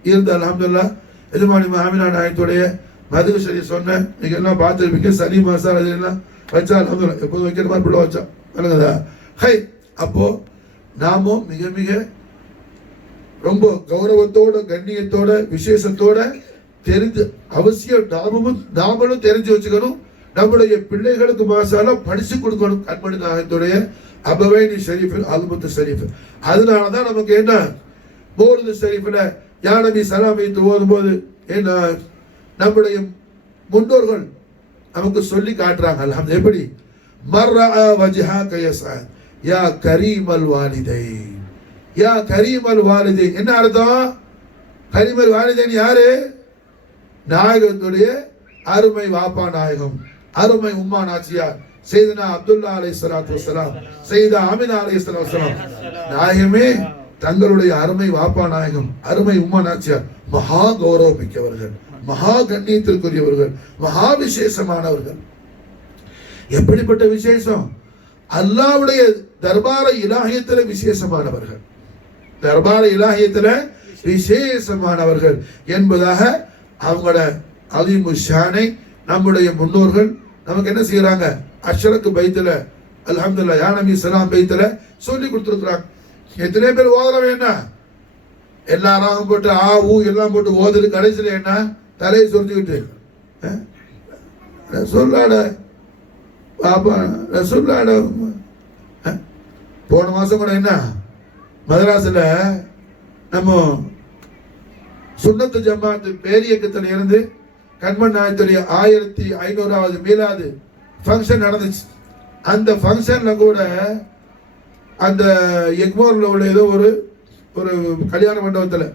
இருந்த அல்ஹம்துலில்லாஹ் எஜமானிமா ஆமினா நாயகத்துடைய மது ஷரீஃப் சொன்னேன். நீங்க எல்லாம் பார்த்துருப்பீங்க. சனி மாசம் அது எல்லாம் வச்சா அல்ஹம்துலில்லாஹ் எப்போதும் வைக்கிற மாதிரி பிள்ளை வச்சா விளங்குதா? ஹை அப்போ நாமும் மிக மிக ரொம்ப கௌரவத்தோட கண்ணியத்தோட விசேஷத்தோட தெரிஞ்சு அவசியம் நாமளும் தெரிஞ்சு வச்சுக்கணும். நம்முடைய பிள்ளைகளுக்கு மாசால படிச்சு கொடுக்கணும். கண்மணி நாயகத்துடைய அபவைனி ஷரீஃபில் அல்முத்து ஷரீஃப். அதனாலதான் நமக்கு என்ன மௌலிது ஷரீஃபில் யா நபி சலாம் வைத்து ஓதும் போது என்ன நம்முடைய முன்னோர்கள் நமக்கு சொல்லி காட்டுறாங்க. அல்ஹம்து எப்படி மர்ரா வஜ்ஹக யஸ்அத் யா கரீமல் வாலிதைன். யா கரீமல் வாலிதைன் என்ன அர்த்தம்? கரீமல் வாலிதைன் யாரு? நாயகத்துடைய அருமை வாப்பா நாயகம் அருமை உம்மா நாச்சியார் சையதுனா அப்துல்லா அலைஹிஸ்ஸலாத்து வஸலாம் சையதா ஆமினா அலைஹிஸ்ஸலாத்து வஸலாம் நாயகமே தங்களுடைய அருமை வாப்பா நாயகம் அருமை உம்மா நாச்சியார் மகா கௌரவம் மிக்கவர்கள், மகா கண்ணியத்திற்குரியவர்கள், மகா விசேஷமானவர்கள். எப்படிப்பட்ட விசேஷம்? அல்லாஹ்வுடைய தர்பார இலாஹியத்துல விசேஷமானவர்கள், தர்பார இலாஹியத்துல விசேஷமானவர்கள் என்பதாக அவங்களோட அலீமு ஷானை நம்முடைய முன்னோர்கள் நமக்கு என்ன செய்யறாங்க? அஷ்ரக்கு பைத்துல அல்ஹம்துலில்லாஹ் யா நபி சலாம் பைத்துல சொல்லி கொடுத்துருக்குறாங்க. எத்தனை பேர் ஓதுறவன் என்ன எல்லா ராகம் போட்டு ஆ ஊ எல்லாம் போட்டு ஓதுது கடைசியில் என்ன தலையை சொரிஞ்சுக்கிட்டு ரசூலுல்லாஹ் பாப்பா ரசூலுல்லாஹ் போன மாசம் கூட என்ன மதராசில் நம்ம சுன்னத்து ஜமாத்து பேரியக்கத்தில் இருந்து கண்மன் நாயத்துடைய 1500வது மீலாது ஃபங்க்ஷன் நடந்துச்சு. அந்த ஃபங்க்ஷன்ல கூட அந்த எக்மோர்ல உள்ள ஏதோ ஒரு ஒரு கல்யாண மண்டபத்தில்,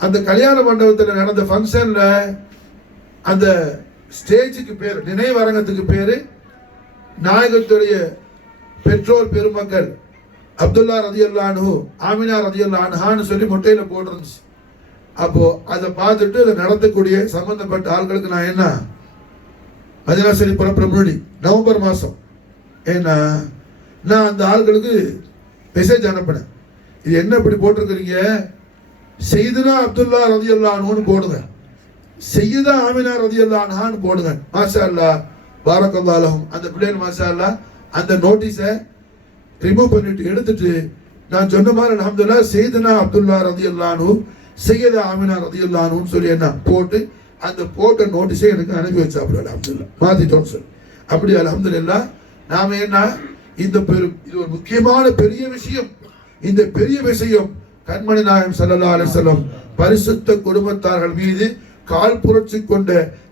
அந்த கல்யாண மண்டபத்தில் நடந்த ஃபங்க்ஷன்ல அந்த ஸ்டேஜுக்கு பேர், நினைவரங்கத்துக்கு பேரு நாயகத்துடைய பெற்றோர் பெருமக்கள் அப்துல்லா ரதியல்லாஹு அன்ஹு, ஆமினா ரதியல்லாஹு அன்ஹான்னு சொல்லி மொட்டையில போட்டிருந்துச்சு. அப்போ அதை பார்த்துட்டு அதை நடத்தக்கூடிய சம்பந்தப்பட்ட ஆட்களுக்கு நான் என்ன மதினாசரி புறப்புற முன்னாடி நவம்பர் மாதம் ஏன்னா நான் அந்த ஆட்களுக்கு மெசேஜ் அனுப்பினேன். இது என்ன இப்படி போட்டிருக்கிறீங்க, செய்துனா அப்துல்லா ரதியல்லாஹு அன்ஹுன்னு போடுங்க, செய்யுதா ஆமினா ரதியல்லாஹு அன்ஹான்னு போடுங்க. மாஷா அல்லாஹ் பாரக்கல்லாஹு லஹும். அந்த பிள்ளைகள் மாஷா அல்லாஹ் அந்த நோட்டீஸை ரிமூவ் பண்ணிட்டு எடுத்துட்டு நான் சொன்ன மாதிரி அல்ஹம்துலில்லாஹ் செய்துனா அப்துல்லா ரதியல்லாஹு அன்ஹு செய்யதா ஆமினா ரதியல்லாஹு அன்ஹுன்னு சொல்லி என்ன போட்டு அந்த போட்ட நோட்டீஸை எனக்கு அனுப்பி வச்சாப்புல அல்ஹம்துலில்லாஹ் மாத்திட்டோன்னு சொல்லி. அப்படி அல்ஹம்துலில்லாஹ் நாம என்ன இந்த இது ஒரு முக்கியமான பெரிய விஷயம். இந்த பெரிய விஷயம் கண்மணி நாயகம் ஸல்லல்லாஹு அலைஹி வஸல்லம் பரிசுத்த குடும்பத்தார்கள் மீது கால் புரட்சி கொண்ட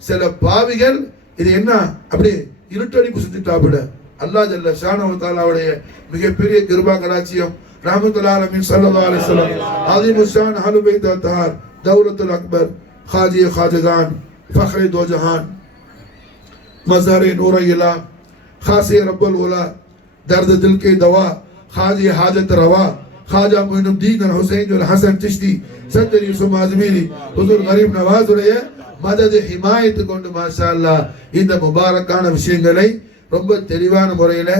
சில பாவிகள் இது என்ன அப்படி இருட்டடிப்பு செஞ்சுட்டாப்புல. அல்லாஹ் ஜல்ல ஷானஹு வ தஆலாவுடைய மிகப்பெரிய கிருபா கடாட்சியம் ரஹ்மத்துல் ஆலமீன் ஸல்லல்லாஹு அலைஹி வஸல்லம் ஆதிமு ஷான் அஹ்லு பைத் அத்ஹார் தௌலத்துல் அக்பர் खाजी खाजगान फखरे दो जहान मज़हरे नूर इला खासे रब्बुल उला दर्द दिल के दवा खाजी हाजत रवा खाजा मोइनुद्दीन अल हुसैन अल हसन चिश्ती सदर यूसुफ आजमीरी हुजूर गरीब नवाज உடைய மதது ஹிமாயத்து கொண்டு மாஷா அல்லாஹ் இந்த முபாரக்கான விஷயங்களை ரொம்ப தெளிவான முறையில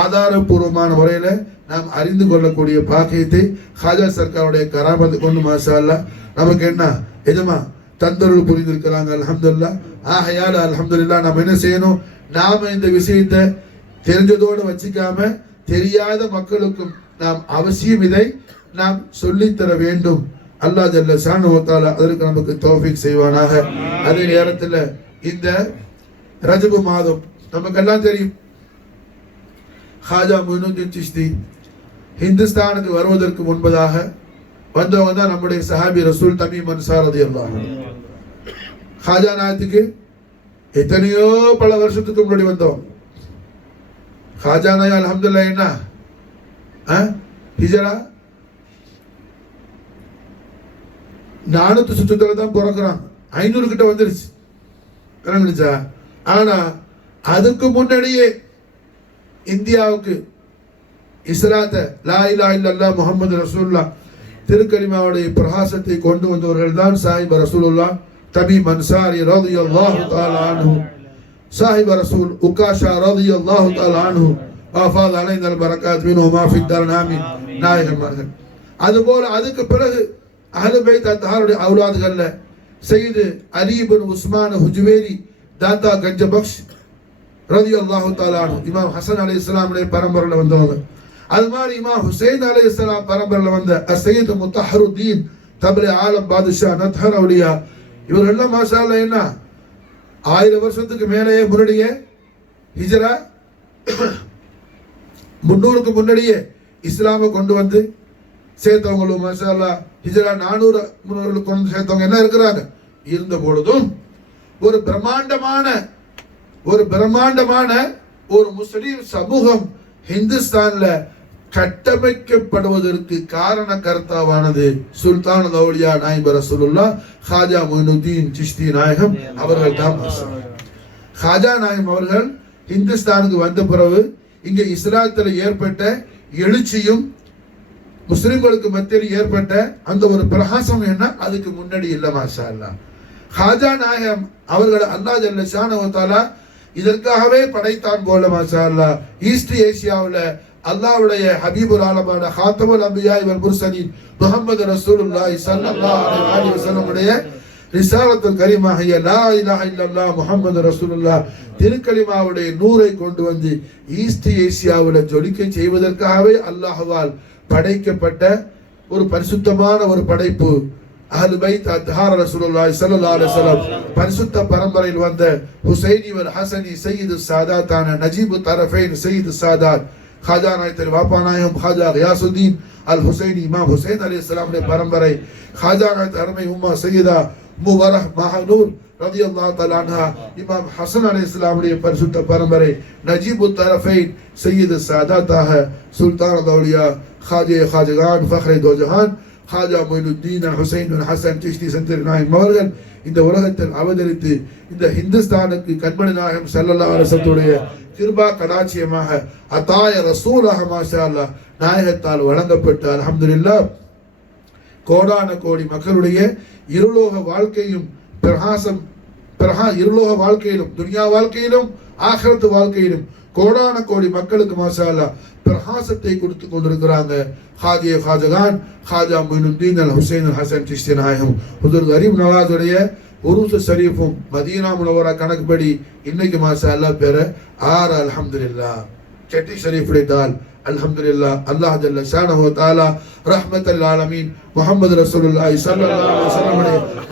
ஆதாரபூர்வமான முறையில நாம் அறிந்து கொள்ளக்கூடிய பாக்கியத்தை खाजा சர்க்காருடைய கராமத்து கொண்டு மாஷா அல்லாஹ் நமக்கு என்ன எஜமா தந்தருள் புரிந்திருக்கிறாங்க. அல்ஹம்துலில்லாஹ். ஆகையால் அல்ஹம்துலில்லாஹ் நாம் என்ன செய்யணும், நாம இந்த விஷயத்தை தெரிஞ்சதோடு வச்சுக்காம தெரியாத மக்களுக்கும் நாம் அவசியம் இதை நாம் சொல்லித்தர வேண்டும். அல்லாஹ் ஜல்ல ஷானஹு வ தஆலா அதற்கு நமக்கு தௌஃபீக் செய்வானாக. அதே நேரத்தில் இந்த ரஜபு மாதம் நமக்கெல்லாம் தெரியும், खाजा मोइनुद्दीन चिश्ती ஹிந்துஸ்தானுக்கு வருவதற்கு முன்பதாக வந்தவங்க தான் நம்முடைய சஹாபி ரசூல் தமீம் அன்சார் ரலியல்லாஹு அன்ஹு. खाजा நாயத்துக்கு எத்தனையோ பல வருஷத்துக்கு முன்னாடி வந்தோம். खाजा நாய் அல்ஹம்துலில்லாஹ் என்ன ஹிஜ்ரா 400 சுற்றத்துல தான் பிறக்கிறான், 500 கிட்ட வந்துருச்சு விளங்குச்சா. ஆனா அதுக்கு முன்னாடியே இந்தியாவுக்கு இஸ்லாத்தை லா இலாஹ இல்லல்லாஹ் முஹம்மது ரசூலுல்லாஹ் திருக்கலிமாவுடைய பிரகாசத்தை கொண்டு வந்தவர்கள் தான் சாஹிப் ரசூலுல்லாஹ் தமீம் அன்சாரி ரலியல்லாஹு தஆலா அன்ஹு, சாஹிப் ரசூல் உகாஷா ரலியல்லாஹு தஆலா அன்ஹு வஃபாத் அலைனா பரக்காத் மின்ஹு மா ஃபி தர் ஆமீன் நாயகமார்கள். அதுபோல அதுக்கு பிறகு அஹ்லு பைத் அத்ஹாருடைய அவுலாதுகள்ல சையது அலி இப்னு உஸ்மான் ஹுஜ்வேரி தாத்தா கஞ்ச பக்ஷ் ரலியல்லாஹு தஆலா அன்ஹு இமாம் ஹசன் அலைஹிஸ்ஸலாமுடைய பரம்பரையில வந்தவங்க. அது மாதிரி இமாம் ஹுசைன் அலைஹிஸ்ஸலாம் பரம்பரையில வந்த அஸ்ஸையத் முத்தஹருத்தீன் தப்ரி ஆலம் பாதுஷா நத்ஹர் அவுலியா இவரெல்லாம் மாஷா அல்லாஹ் என்ன 1000 வருஷத்துக்கு மேலேயே முன்னாடியே ஹிஜ்ரா 300க்கு முன்னாடியே இஸ்லாமை கொண்டு வந்து சேர்த்தவங்களும் மாஷா அல்லாஹ் ஹிஜ்ரா 400 கொண்டு சேர்த்தவங்க என்ன இருக்கிறாங்க. இருந்த பொழுதும் ஒரு பிரம்மாண்டமான ஒரு முஸ்லிம் சமூகம் ஹிந்துஸ்தான்ல கட்டமைக்கப்படுவதற்கு காரண கர்த்தாவானது சுல்தான் அவுலியா நாயிப் ரசூலுல்லாஹ் खाजा मोइनुद्दीन चिश्ती நாயகம் அவர்கள் தான். खाजा நாயகம் அவர்கள் ஹிந்துஸ்தானுக்கு வந்த பிறகு இங்க இஸ்லாத்தில் ஏற்பட்ட எழுச்சியும் முஸ்லிம்களுக்கு மத்தியில் ஏற்பட்ட அந்த ஒரு பிரகாசம் என்ன அதுக்கு முன்னாடி இல்ல மாஷா அல்லாஹ். खाजा நாயகம் அவர்கள் அல்லாஹ் ஜல்ல ஷானஹு வ தஆலா இதற்காகவே படைத்தான் போல மாஷா அல்லாஹ். ஈஸ்ட் ஏசியாவுல அல்லாஹ்வுடைய ஹபீபுல் ஆலமான ஹாத்தமுல் அன்பியா வல் முர்சலீன் முஹம்மது ரசூலுல்லாஹி ஸல்லல்லாஹு அலைஹி வஸல்லம் உடைய ரிசாலத்துல் கரீமாஹிய லா இலாஹ இல்லல்லாஹ் முஹம்மது ரசூலுல்லாஹ் திருக்கலிமாவுடைய நூரை கொண்டு வந்து ஈஸ்ட் ஏசியாவுல ஜொலிக்க செய்வதற்காகவே அல்லாஹ்வால் படைக்கப்பட்ட ஒரு பரிசுத்தமான ஒரு படைப்பு அஹ்லு பைத் அத்ஹார் ரசூலுல்லாஹி ஸல்லல்லாஹு அலைஹி வஸல்லம் பரிசுத்த பரம்பரையில் வந்த ஹுசைனி வல் ஹசனி சய்யிது சாதாத்தான நஜீபு தரஃபைன் சய்யிது சாதாத் खाजा नायतरी वापा नायम खाजा गयासुद्दीन अल हुसैनी इमाम हुसैन अलैहिस्सलाम ने परंपरे खाजा नायत अरमे उम्मा सैयदा मुबरह महानूर ரலியல்லாஹு தஆலா அன்ஹா இமாம் ஹசன் அலைஹிஸ்ஸலாமுடைய பரிசுத்த பரம்பரை நஜீபுத் தரஃபைன் சையீது சாதாத்தாக சுல்தான் அல்-அவுலியா खाजे खाजगान ஃபக்ரே தோஜஹான் खाजा மொயினுத்தீன் ஹுசைன் பின் ஹசன் சிஷ்தி சந்தர் நாயகம் அவர்கள் இந்த உலகத்தில் அவதரித்து இந்த ஹிந்துஸ்தானுக்கு கண்மணி நாயகம் ஸல்லல்லாஹு அலைஹி வஸல்லம் கிருபா கடாட்சியமாக அத்தாய ரசூலாக மாஷா அல்லாஹ் நாயகத்தால் வழங்கப்பட்ட அல்ஹம்துலில்லாஹ் கோடான கோடி மக்களுடைய இருலோக வாழ்க்கையும் பிரகாசம் இருலோக வாழ்க்கையிலும் துனியா வாழ்க்கையிலும் ஆகிரத்து வாழ்க்கையிலும் கோடான கோடி மக்களுக்கு மாஷா அல்லாஹ் பிரகாசத்தை கொடுத்து கொண்டிருக்கிறாங்க ஹாஜிய ஹாஜகான் ஹாஜா மொயினுத்தீன் அல் ஹுசைன் அல் ஹசன் சிஷ்தி நாயகம் ஹுசூர் கரீப் நவாஸுடைய உருஸ் ஷரீஃபும் மதீனா முனவரா கணக்குப்படி இன்னைக்கு மாஷா அல்லாஹ் பேர 6 அல்ஹம்துலில்லாஹ் செட்டி ஷரீஃபுடைய தால் அல்ஹம்துலில்லாஹ் அல்லாஹ் ஜல்ல ஷானஹு வ தஆலா ரஹ்மத்துல் ஆலமீன் முஹம்மது ரசூலுல்லாஹி ஸல்லல்லாஹு அலைஹி வஸல்லம்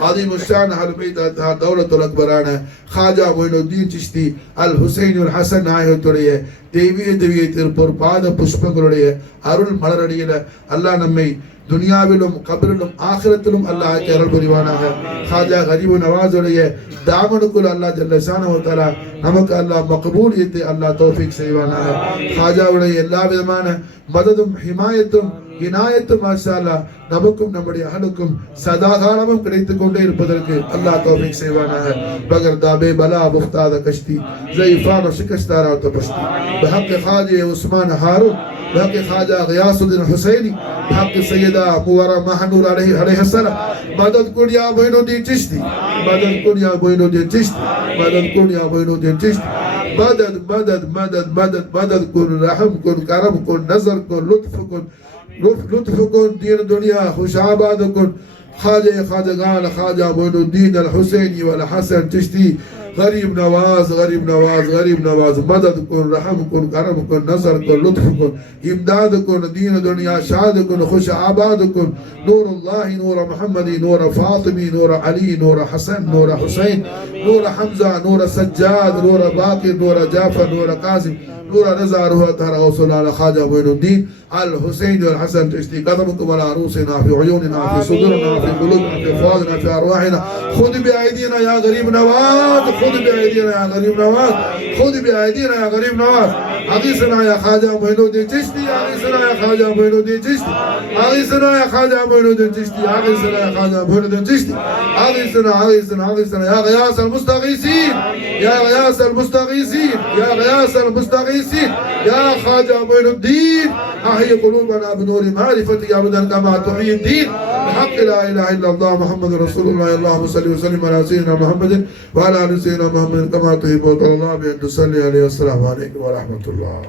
ஆதிமு ஷான் அஹ்ல் பைத் தௌலத்துல் அக்பரான खाजा மொயினுத்தீன் சிஷ்தி அல் ஹுசைன் அல் ஹசன் நாயகத்துடைய தெய்வீக திருப்பொரு பாத புஷ்பங்களுடைய அருள் மலரடியில அல்லாஹ் நம்மை துனியாவிலும் கபரிலும் ஆகிரத்திலும் அல்லாஹ் ஆக்கி அருள் புரிவானாக खाजा गरीब நவாஸுடைய தாமனுக்குள் அல்லாஹ் ஜல்ல ஷானஹு வ தஆலா நமக்கு அல்லாஹ் மக்பூலியத்தை அல்லாஹ் தௌஃபீக் செய்வானாக खाजाவுடைய எல்லா விதமான மததும் ஹிமாயத்தும் இனாயத்தும் மாஷா அல்லாஹ் நமக்கும் நம்முடைய அஹலுக்கும் சதாகாலமும் கிடைத்துக் கொண்டே இருப்பதற்கு அல்லாஹ் தௌஃபீக் செய்வானாக बगैर दाबे बला मुख्ताद कश्ती ज़ईफ़ान शिकस्तारा तपश्ती बहक़ ख़ाजा उस्मान हारून बहक़ ख़ाजा ग़ियासुद्दीन हुसैनी बहक़ सैयदा मुवरा महनूर अलैहिस्सलाम मदद कुन या मोइनुद्दीन चिश्ती मदद कुन या मोइनुद्दीन चिश्ती मदद कुन या मोइनुद्दीन चिश्ती मदद मदद मदद मदद मदद कुन रहम कुन करम कुन नज़र कुन लुत्फ़ कुन दीन दुनिया खुशाबाद कुन खाजा खाजगान खाजा मोइनुद्दीन अल हुसैनी वल हसन चिश्ती गरीब नवाज मदद कुन रहम कुन करम कुन नजर कुन लुत्फ कुन इमदाद कुन दीन दुनिया शाद कुन खुश आबाद कुन नूरुल्लाह नूर मुहम्मदी नूर फातिमी नूर अली नूर हसन नूर हुसैन नूर हमजा नूर सज्जाद नूर बाकिर नूर जाफर नूर कासिम नूर रज़ा रूह तहरा गौसुल खाजा मोइनुद्दीन अल हुसैन वल हसन चिश्ती कदमकुम अला रूसिना फी उयूनिना फी सुदूरिना फी कुलूबिना फी अफवादिना फी अरवाहिना खुद बिअयदीना या गरीब नवाज खुद बिअयदीना या गरीब नवाज खुद बिअयदीना या गरीब नवाज अगीसना या खाजा मोइनुद्दीन चिश्ती अगीसना या खाजा मोइनुद्दीन चिश्ती अगीसना या खाजा मोइनुद्दीन चिश्ती अगीसना या खाजा मोइनुद्दीन चिश्ती अगीसना या गयास अल मुस्तगीसीन या गयास अल मुस्तगीसीन या गयास अल मुस्तगीसीन या खाजा मोइनुद्दीन أحيي قلوبنا بنور معرفتك أبدا كما تحيي الدين بحق لا إله إلا الله محمد رسول الله اللهم صل وسلم على سيدنا محمد وعلى آل سيدنا محمد كما تحب وترضى الله بأن تصلي عليه والسلام عليكم ورحمة الله.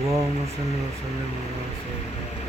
اللهم صل وسلم على سيدنا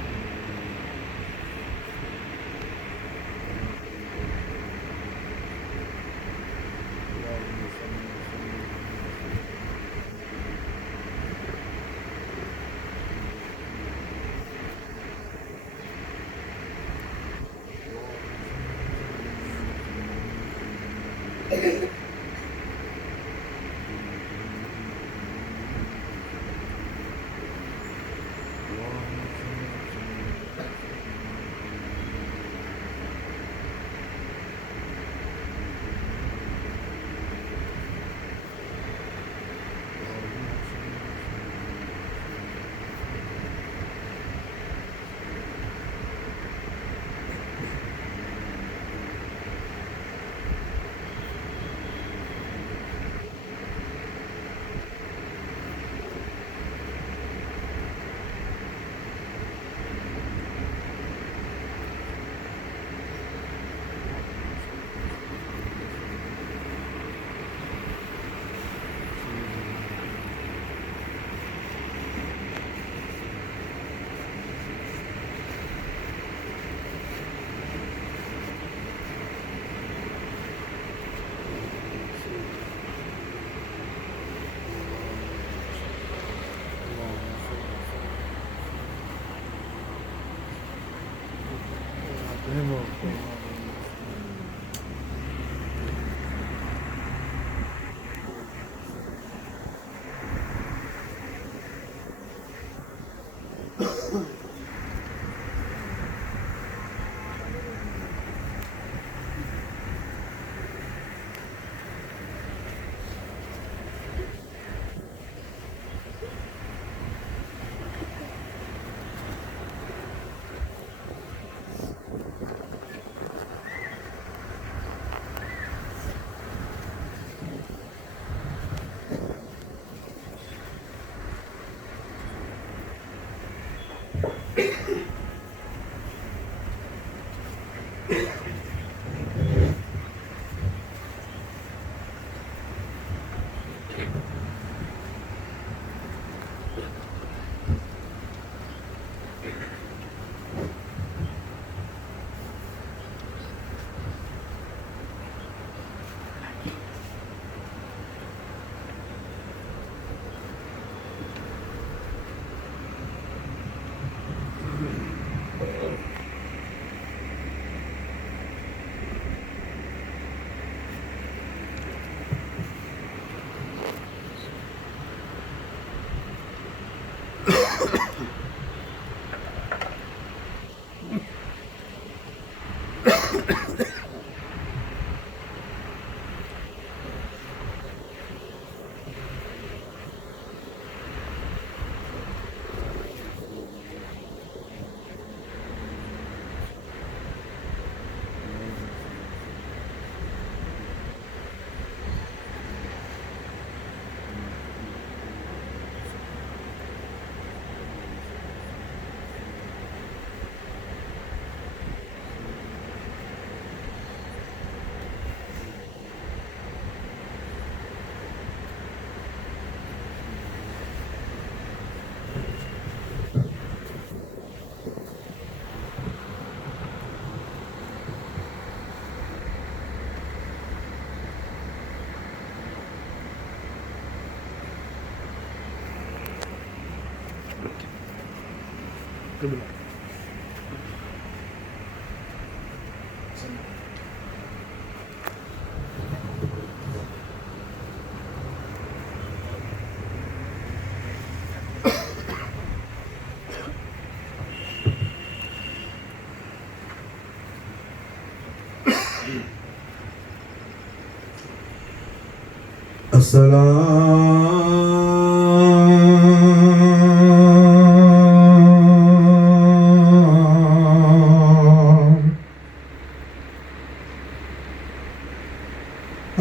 கிபிலா.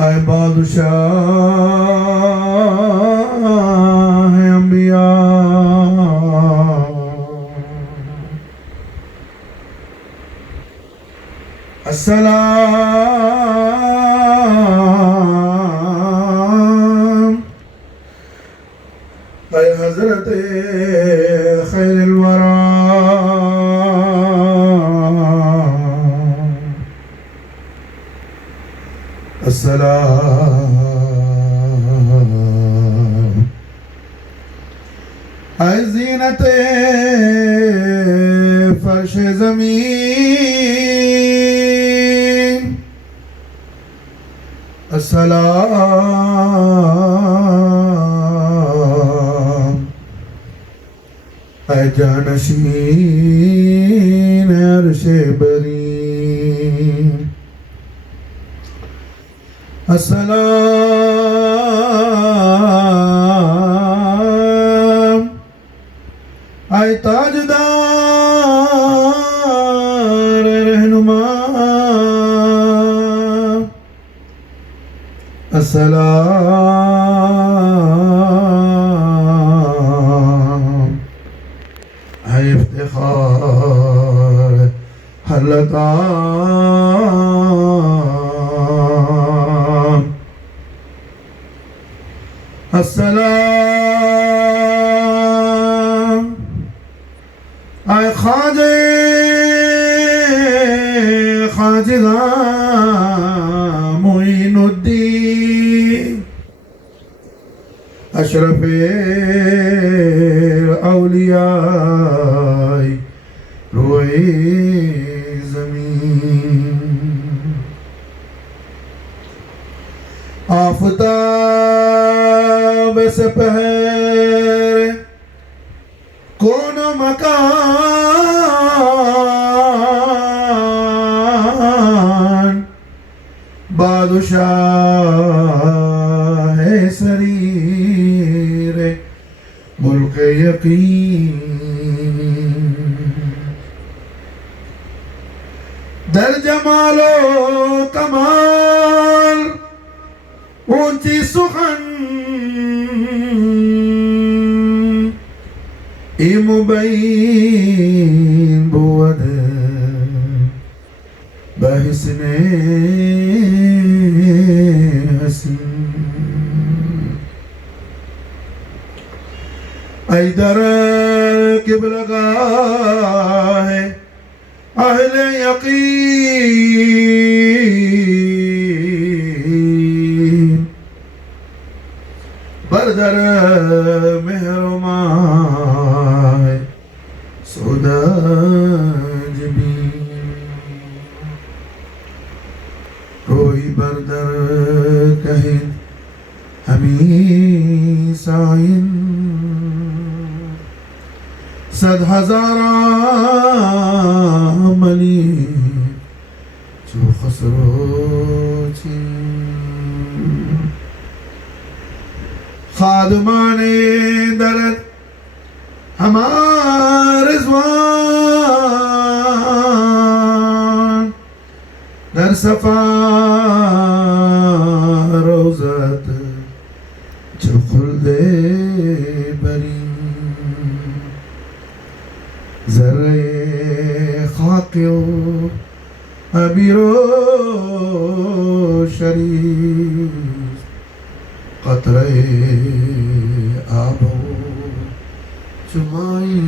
आए बादशाह अंबिया अस्सलाम आए हजरत खैरुल वरा अस्सलाम आए ज़ीनत फर्श ज़मीन अस्सलाम आए जानशीन अर्श बरीन अस्सलाम आए ताजदार रहनुमा अस्सलाम आए इफ्तिखार हल्का अस्सलाम आए ख्वाजे खाजिदा मोइनुद्दीन अशरफे औलिया रोए ज़मीन आफ़ताब से पहर कौन मकान बादशाह है शरीर मुल्क यकीन दर जमालो कमाल ऊंची सुखन इमुबैन बुवद बहिसने हसीन ऐदर किबलगा है अहले यकीन बरदर मेहरमाए सुदाज भी कोई बरदर कहे हमी साइन सद हजारा मली जो खसरो थी खादमाने दरद हमारे ज़वान दर सफा रोज़त जो खुल्दे बरी ज़र्रे खाकियो अबीरो शरीफ कतरे आबो चुमाई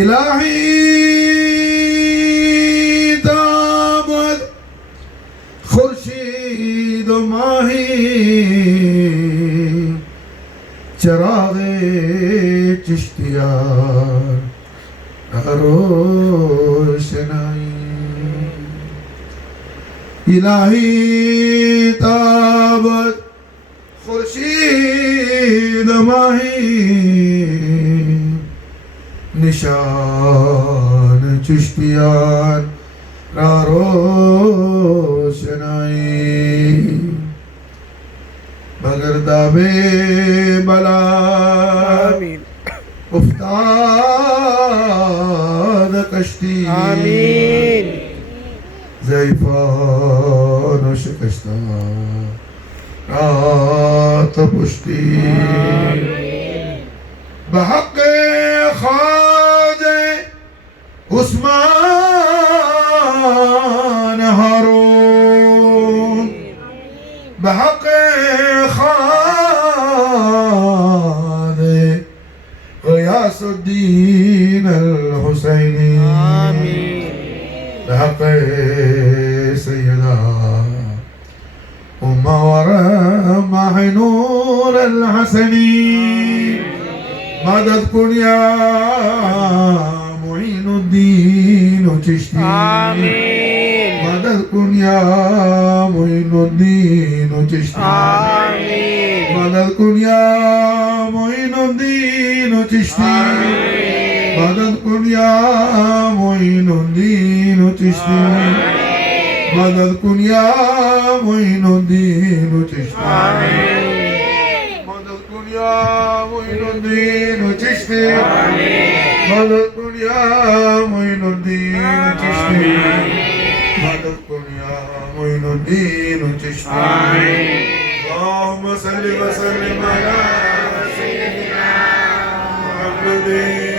इलाही दामद खुर्शीद माही چراغ چشتیار روشنائی الہی تابت خورشید ماہی نشان چشتیان را روشنائی مگر دابے بلا آمین افتاد کشتی آمین ضعیفان و شکستہ رات پشتی بحق خواجہ عثمان ہارون بحق خواجہ غیاث الدین الحسینی آمین بحق سیدہ أم ورمح نور الحسني مدد كن يا معين الدين تشتي آمين مدد كن يا معين الدين تشتي آمين مدد كن يا معين الدين تشتي مدد كن يا معين الدين تشتي مدد كن يا معين الدين تشتي مدد كن يا معين الدين تشتي مدد كن يا معين الدين تشتي مدد كن يا معين الدين تشتي اللهم صل وسلم على سيدنا محمد